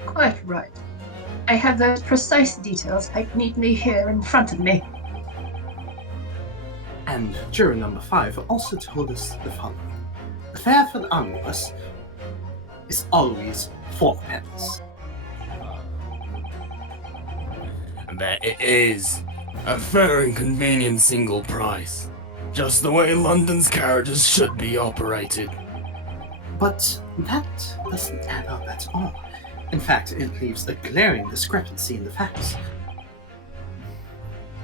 Quite right. I have those precise details typed neatly here in front of me. And juror number 5 also told us the following. The fare for the omnibus is always 4 pence. That it is a fair and convenient single price. Just the way London's carriages should be operated. But that doesn't add up at all. In fact, it leaves a glaring discrepancy in the facts.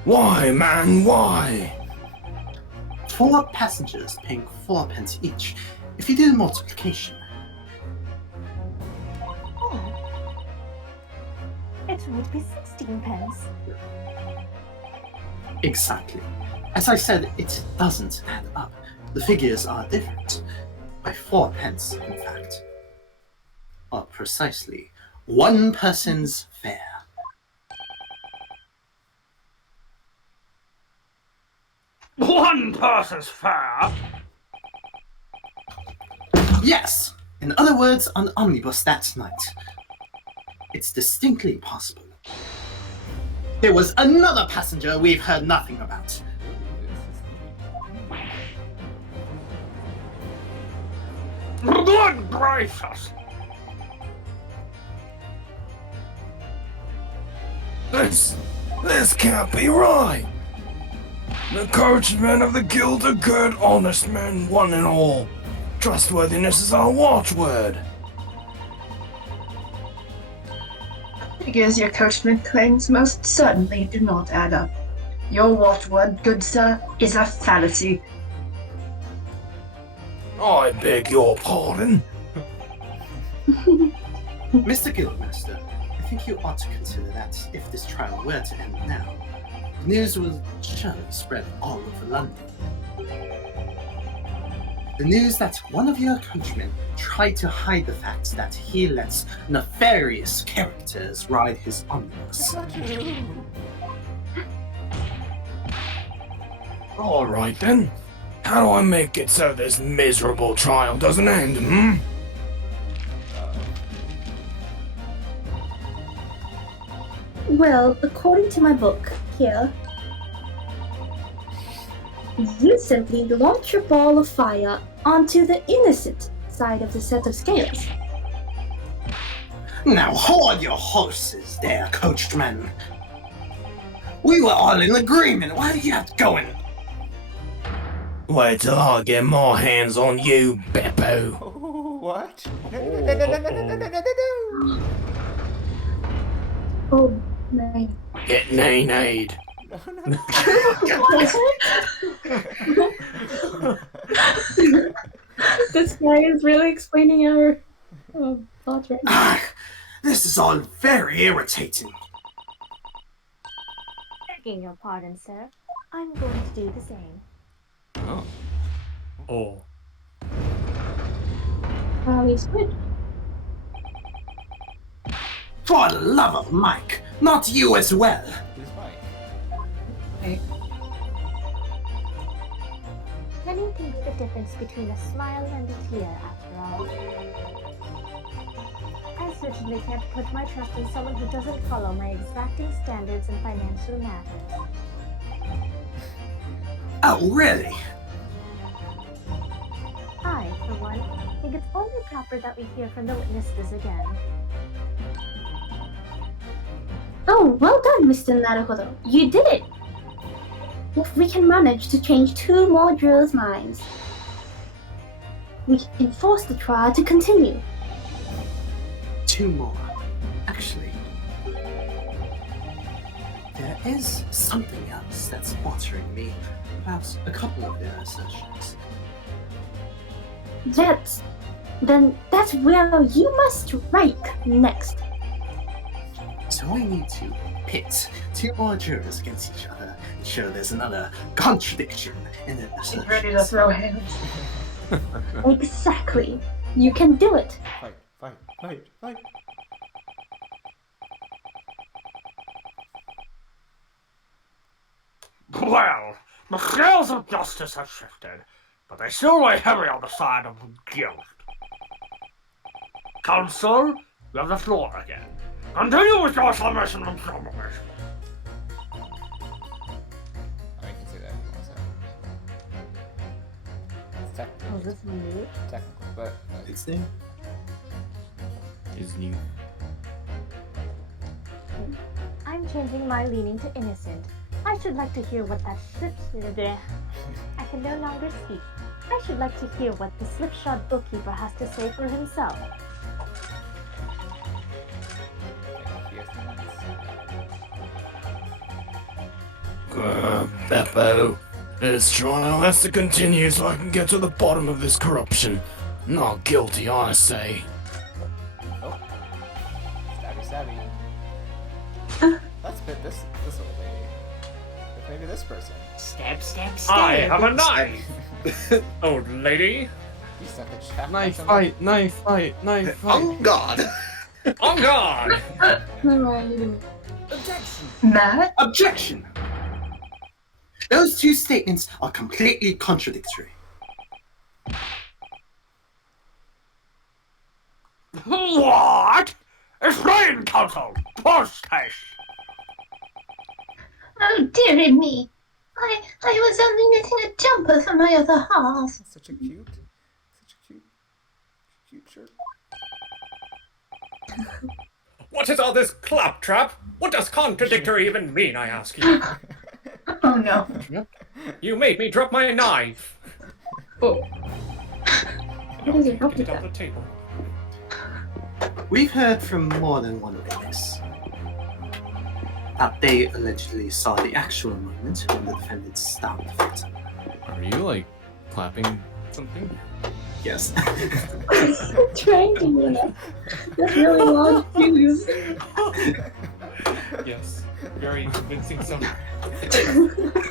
Why, man, why? 4 passengers paying 4 pence each. If you do the multiplication, It would be 16 pence. exactly. As I said, it doesn't add up. The figures are different. By 4 pence, in fact. Or precisely, 1 person's fare. One person's fare? Yes! In other words, an omnibus that night. It's distinctly possible. There was another passenger we've heard nothing about. Good gracious! This can't be right. The coachmen of the guild are good, honest men, one and all. Trustworthiness is our watchword. Figures your coachman claims most certainly do not add up. Your watchword, good sir, is a fallacy. I beg your pardon. Mr. Guildmaster, I think you ought to consider that if this trial were to end now, the news will surely spread all over London. The news that one of your coachmen tried to hide the fact that he lets nefarious characters ride his omnibus. Alright then. How do I make it so this miserable trial doesn't end, hmm? Well, according to my book here, you simply launch your ball of fire onto the innocent side of the set of scales. Now hold your horses there, coachman. We were all in agreement. Why do you have to go in? Wait till I get my hands on you, Beppo. What? No. Oh, my. Get nay-nayed. This guy is really explaining our thoughts right now. Ah, this is all very irritating. Begging your pardon, sir. I'm going to do the same. Oh. He's good. For the love of Mike, not you as well. Who's Mike? Penny can be the difference between a smile and a tear, after all. I certainly can't put my trust in someone who doesn't follow my exacting standards in financial matters. Oh, really? I, for one, think it's only proper that we hear from the witnesses again. Oh, well done, Mr. Naruhodo. You did it! If we can manage to change 2 more jurors' minds, we can force the trial to continue. 2 more. Actually, there is something else that's bothering me about a couple of their assertions. That's where you must strike next. So I need to pit 2 more jurors against each other and show there's another contradiction in their assertions. He's ready to throw hands. Exactly. You can do it. Fight. Well, the scales of justice have shifted, but they still weigh heavy on the side of guilt. Counsel, you have the floor again. Continue with your summation and summation. I can say that if you want to say. It's technical. Oh, this is new? Technical, but It's new. Is new. I'm changing my leaning to innocent. I should like to hear what that I can no longer speak. I I should like to hear what the slipshod bookkeeper has to say for himself. Beppo, this trial has to continue so I can get to the bottom of this corruption. Not guilty, I say. Oh. Stabby, stabby. Let's pit this old lady. With maybe this person. Stab, stab, stab. I have a knife! Old lady. You stuck a trap. Knife fight, knife fight, knife fight. On guard! On guard! Objection! Matt? Objection! Those two statements are completely contradictory. What? Explain, counsel! Posthaste! Oh, dearie me. I was only knitting a jumper for my other half. Such a cute shirt. What is all this claptrap? What does contradictory even mean, I ask you? Oh no. You made me drop my knife. Oh. Get it on the table. We've heard from more than one witness that they allegedly saw the actual moment when the defendant stabbed the victim. Are you like clapping something? Yes. Trying to win it. That's really long shoes. Yes. Very convincing some.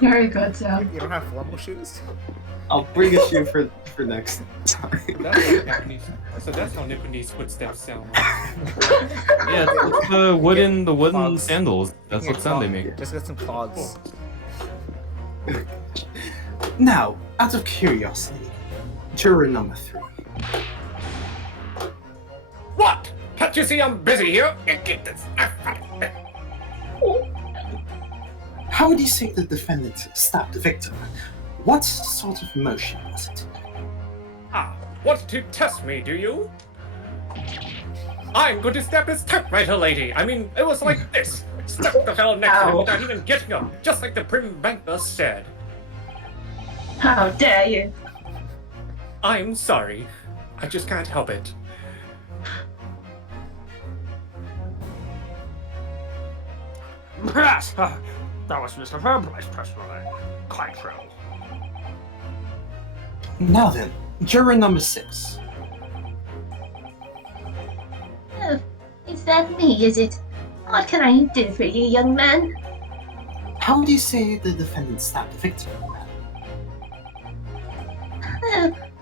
Very good, Sam. You don't have formal shoes? I'll bring a shoe for next time. That's how Nipponese footsteps sound. Yeah, it's the wooden Clogs. sandals. That's what sound they make. Just get some clogs. Now, out of curiosity, juror number 3. What? Can't you see I'm busy here? Get this. How would you say the defendant stabbed the victim? What sort of motion was it? Ah, want to test me, do you? I'm going to stab this typewriter lady. I mean, it was like this. Stuck the fellow next to him without even getting up, just like the prim banker said. How dare you? I'm sorry. I just can't help it. Yes, that was Mr. Fairbright's personally. Quite true. Now then, juror number 6. Oh, is that me, is it? What can I do for you, young man? How would you say the defendant stabbed the victim?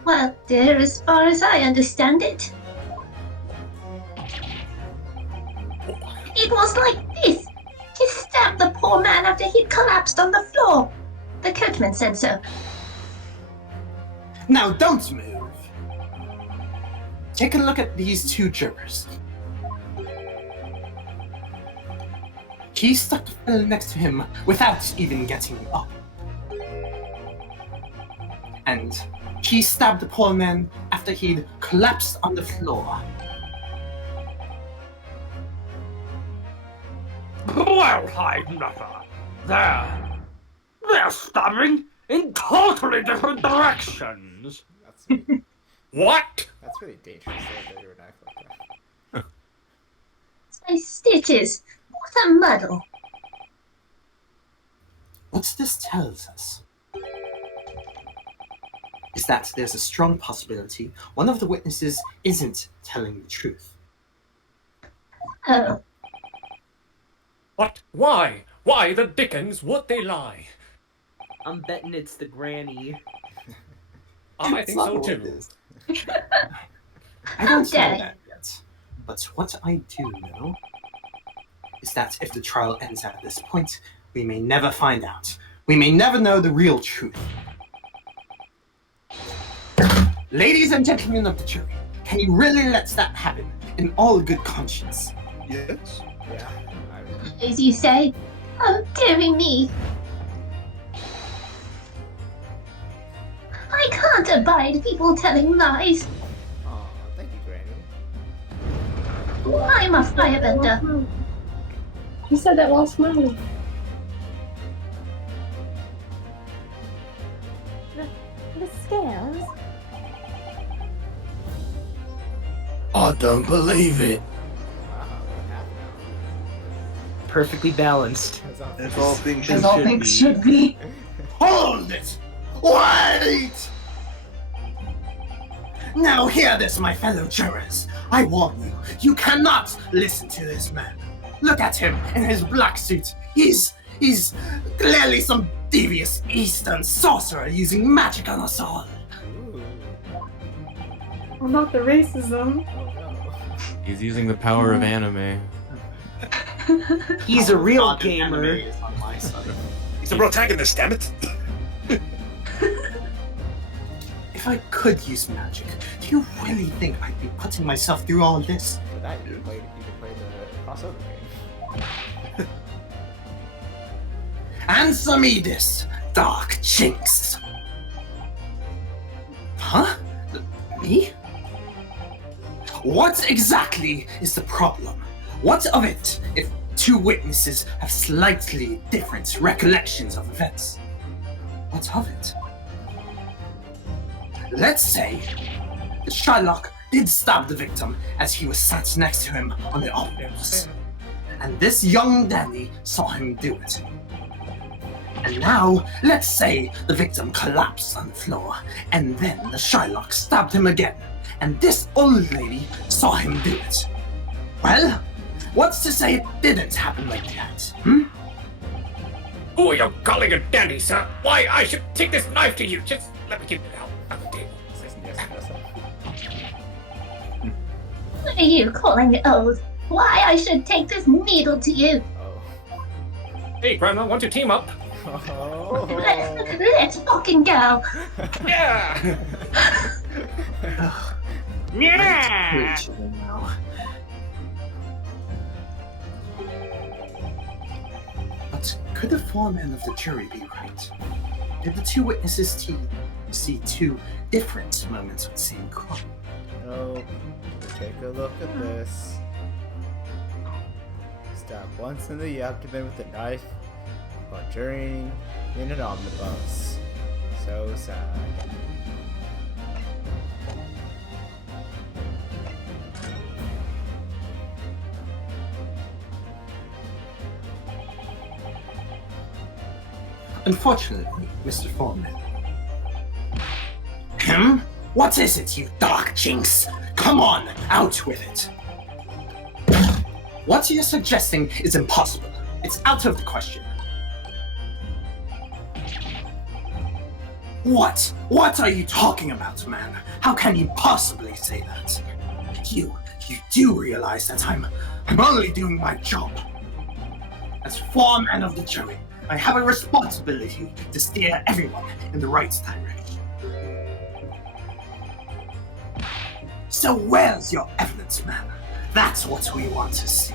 Well, dear, as far as I understand it, it was like this. He stabbed the poor man after he'd collapsed on the floor. The coachman said so. Now don't move. Take a look at these two jurors. He stuck the fellow next to him without even getting up. And he stabbed the poor man after he'd collapsed on the floor. Well, I never. They're stabbing in totally different directions. What? That's really dangerous. They do a knife like that. My stitches. What a muddle. What this tells us is that there's a strong possibility one of the witnesses isn't telling the truth. Oh. What? Why? Why the dickens would they lie? I'm betting it's the granny. I think so too. I don't know that yet, but what I do know is that if the trial ends at this point, we may never find out. We may never know the real truth. Ladies and gentlemen of the jury, can you really let that happen in all good conscience? Yes. Yeah. As you say, oh, dearie me. I can't abide people telling lies. Aw, thank you, Granny. I'm a firebender. You said that while smiling. The scales? I don't believe it. Perfectly balanced. As all things As all things should be. Hold it! Wait! Now hear this, my fellow jurors. I warn you, you cannot listen to this man. Look at him in his black suit. He's clearly some devious Eastern sorcerer using magic on us all. Well, not the racism. He's using the power of anime. He's a real God, the gamer. anime is on my side. He's the protagonist, damn it! If I could use magic, do you really think I'd be putting myself through all this? For that, you could play the crossover game. Answer me this, Dark Jinx. Huh? Me? What exactly is the problem? What of it if two witnesses have slightly different recollections of events? What of it? Let's say that Shylock did stab the victim as he was sat next to him on the omnibus, and this young Danny saw him do it. And now, let's say the victim collapsed on the floor, and then the Shylock stabbed him again, and this old lady saw him do it. Well, what's to say it didn't happen like that, hmm? Who are you calling a dandy, sir? Why, I should take this knife to you. Just let me get it out on the table. What are you calling it old? Why I should take this needle to you? Hey, Grandma, want to team up? Let's fucking go. Yeah! Yeah! But could the foreman of the jury be right? Did the two witnesses see two different moments of the same crime? No. Take a look at this. Stabbed once in the abdomen with a knife while journeying in an omnibus. So sad. Unfortunately, Mr. Foreman. Him? What is it, you dark jinx? Come on, out with it. What you're suggesting is impossible. It's out of the question. What? What are you talking about, man? How can you possibly say that? You do realize that I'm only doing my job. As foreman of the jury, I have a responsibility to steer everyone in the right direction. So where's your evidence, man? That's what we want to see.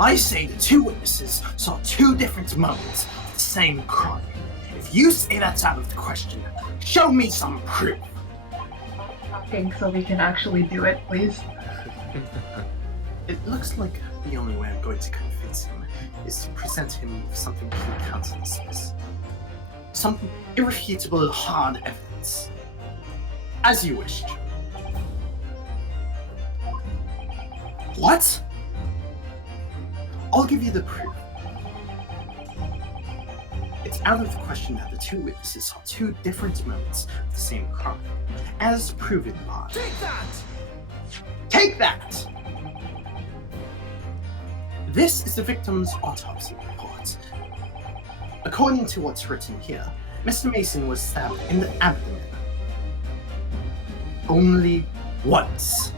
I say the two witnesses saw two different moments of the same crime. If you say that's out of the question, show me some proof. Talking so we can actually do it, please. It looks like the only way I'm going to convince him is to present him with something he can't dismiss. Some irrefutable hard evidence. As you wished. What? I'll give you the proof. It's out of the question that the two witnesses saw two different moments of the same crime, as proven by... Take that! Take that! This is the victim's autopsy report. According to what's written here, Mr. Mason was stabbed in the abdomen. Only once.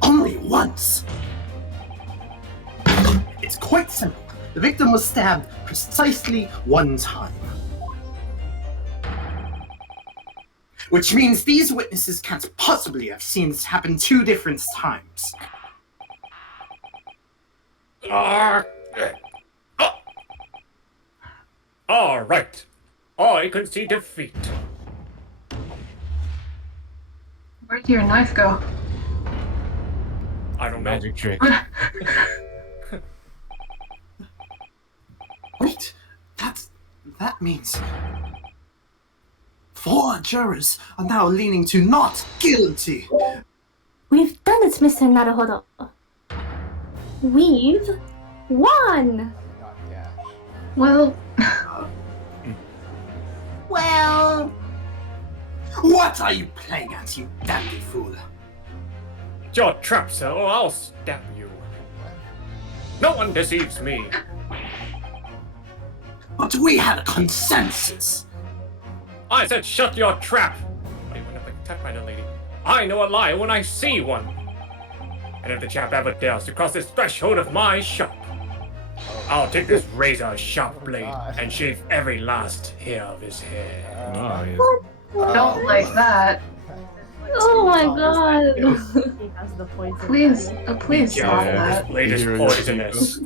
Only once! It's quite simple. The victim was stabbed precisely one time. Which means these witnesses can't possibly have seen this happen two different times. All right. I can see defeat. Where'd your knife go? I don't know. Magic trick. Wait, that means 4 jurors are now leaning to not guilty. We've done it, Mr. Naruhodo. We've won! Well, Well, What are you playing at, you dandy fool? Your trap, sir, or I'll stab you. No one deceives me. But we had a consensus. I said shut your trap. What do you want to attack by the lady? I know a lie when I see one. And if the chap ever dares to cross this threshold of my shop, I'll take this razor-sharp blade and shave every last hair of his hair. don't like that. Oh my god. He has the poison. Please stop This that. blade is poisonous.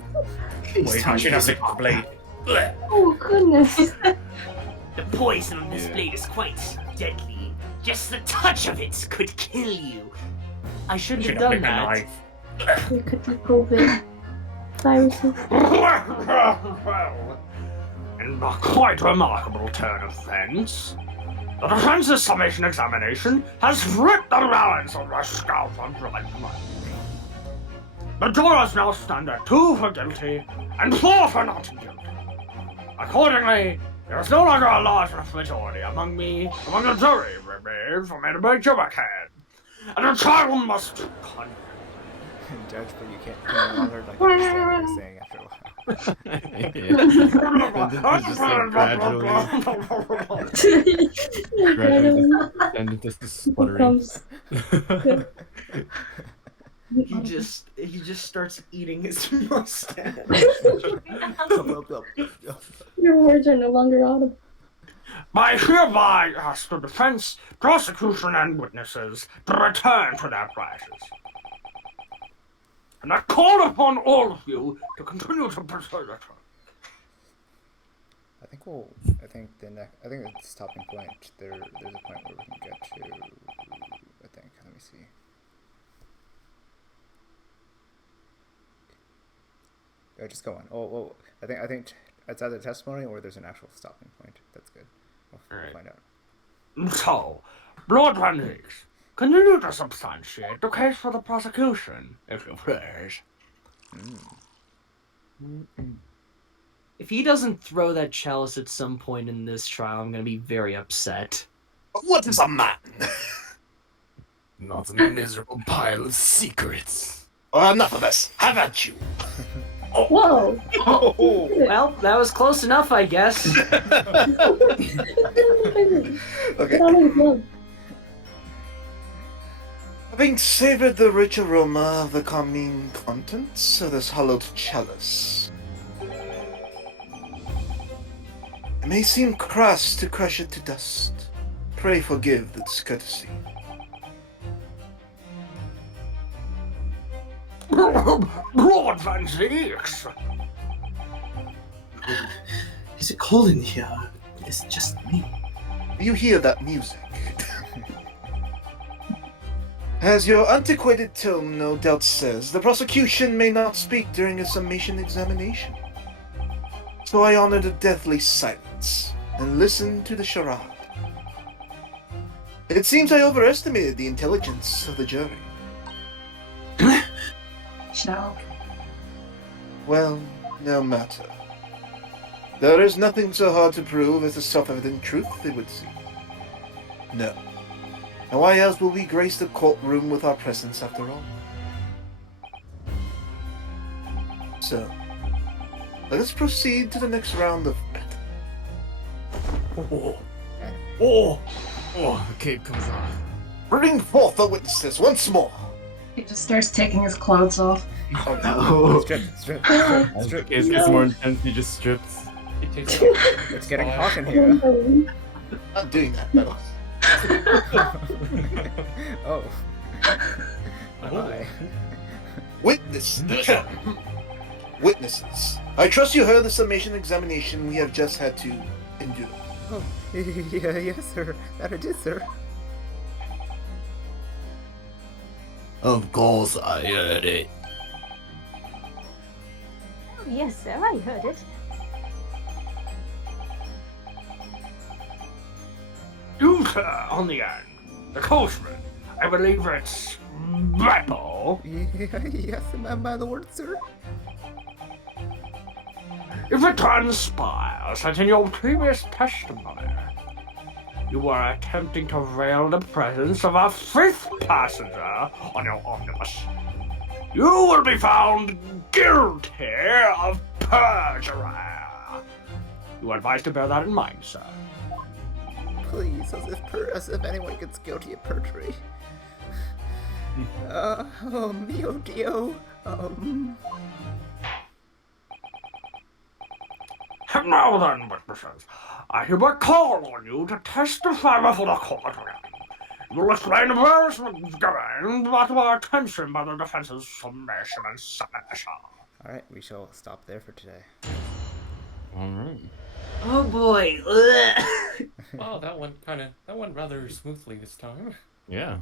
Wait, touching up the blade. Blech. Oh goodness. The poison on this blade is quite deadly. Just the touch of it could kill you. I shouldn't have done that. We could be COVID. Viruses. In a quite remarkable turn of events, the defense's summation examination has flipped the balance of the scale for judgment. The jurors now stand at 2 for guilty and 4 for not guilty. Accordingly, there is no longer a large enough majority among the jury remains for me to make you backhand. And the trial must continue. Judge, but you can't no longer like understand what you're saying after a while. Gradually just sputtering. He just starts eating his mustache. Your words are no longer audible. I hereby ask the defense, prosecution, and witnesses to return to their places. And I call upon all of you to continue to pursue the trial. I think the stopping point there's a point where we can get to. I think. Let me see. Just go on. Oh, I think it's either testimony or there's an actual stopping point. That's good. We'll find out. So, Lord Van Hicks, continue to substantiate the case for the prosecution, if you please. If he doesn't throw that chalice at some point in this trial, I'm gonna be very upset. What is a man? Not a miserable pile of secrets. Enough of this. Have at you. Whoa! Oh. Well, that was close enough, I guess. Okay. Having savored the rich aroma of the calming contents of this hollowed chalice, it may seem crass to crush it to dust. Pray forgive the discourtesy. Lord Van Hicks! Is it cold in here? Is it just me? You hear that music? As your antiquated tome no doubt says, the prosecution may not speak during a summation examination. So I honor the deathly silence and listen to the charade. It seems I overestimated the intelligence of the jury. No. Well, no matter. There is nothing so hard to prove as the self-evident truth, it would seem. No. And why else will we grace the courtroom with our presence after all? So, let us proceed to the next round of battle. Oh, the cape comes off. Bring forth the witnesses once more. He just starts taking his clothes off. Oh no. Strip. It's more intense, he just strips. It's getting hot in here. Not doing that, though. Oh. Hi. Witnesses. I trust you heard the summation examination we have just had to endure. Oh, yeah, yes, sir. That I did, sir. Of course I heard it. Yes, sir, I heard it. You on the end. The coachman. I believe it's Beppo. Yes, my lord, sir. If it transpires that in your previous testimony, you were attempting to veil the presence of a fifth passenger on your omnibus, you will be found guilty of perjury. You are advised to bear that in mind, sir. Please, as if anyone gets guilty of perjury. Mio Dio. Now then, witnesses, I hereby call on you to testify before the court. You will explain the various reasons given brought to our attention by the defense's submission and submission. Alright, we shall stop there for today. Alright. Oh boy. Well, that went rather smoothly this time. Yeah.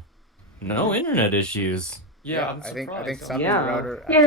No internet issues. Yeah, I'm I think surprised. some Yeah. router Yay!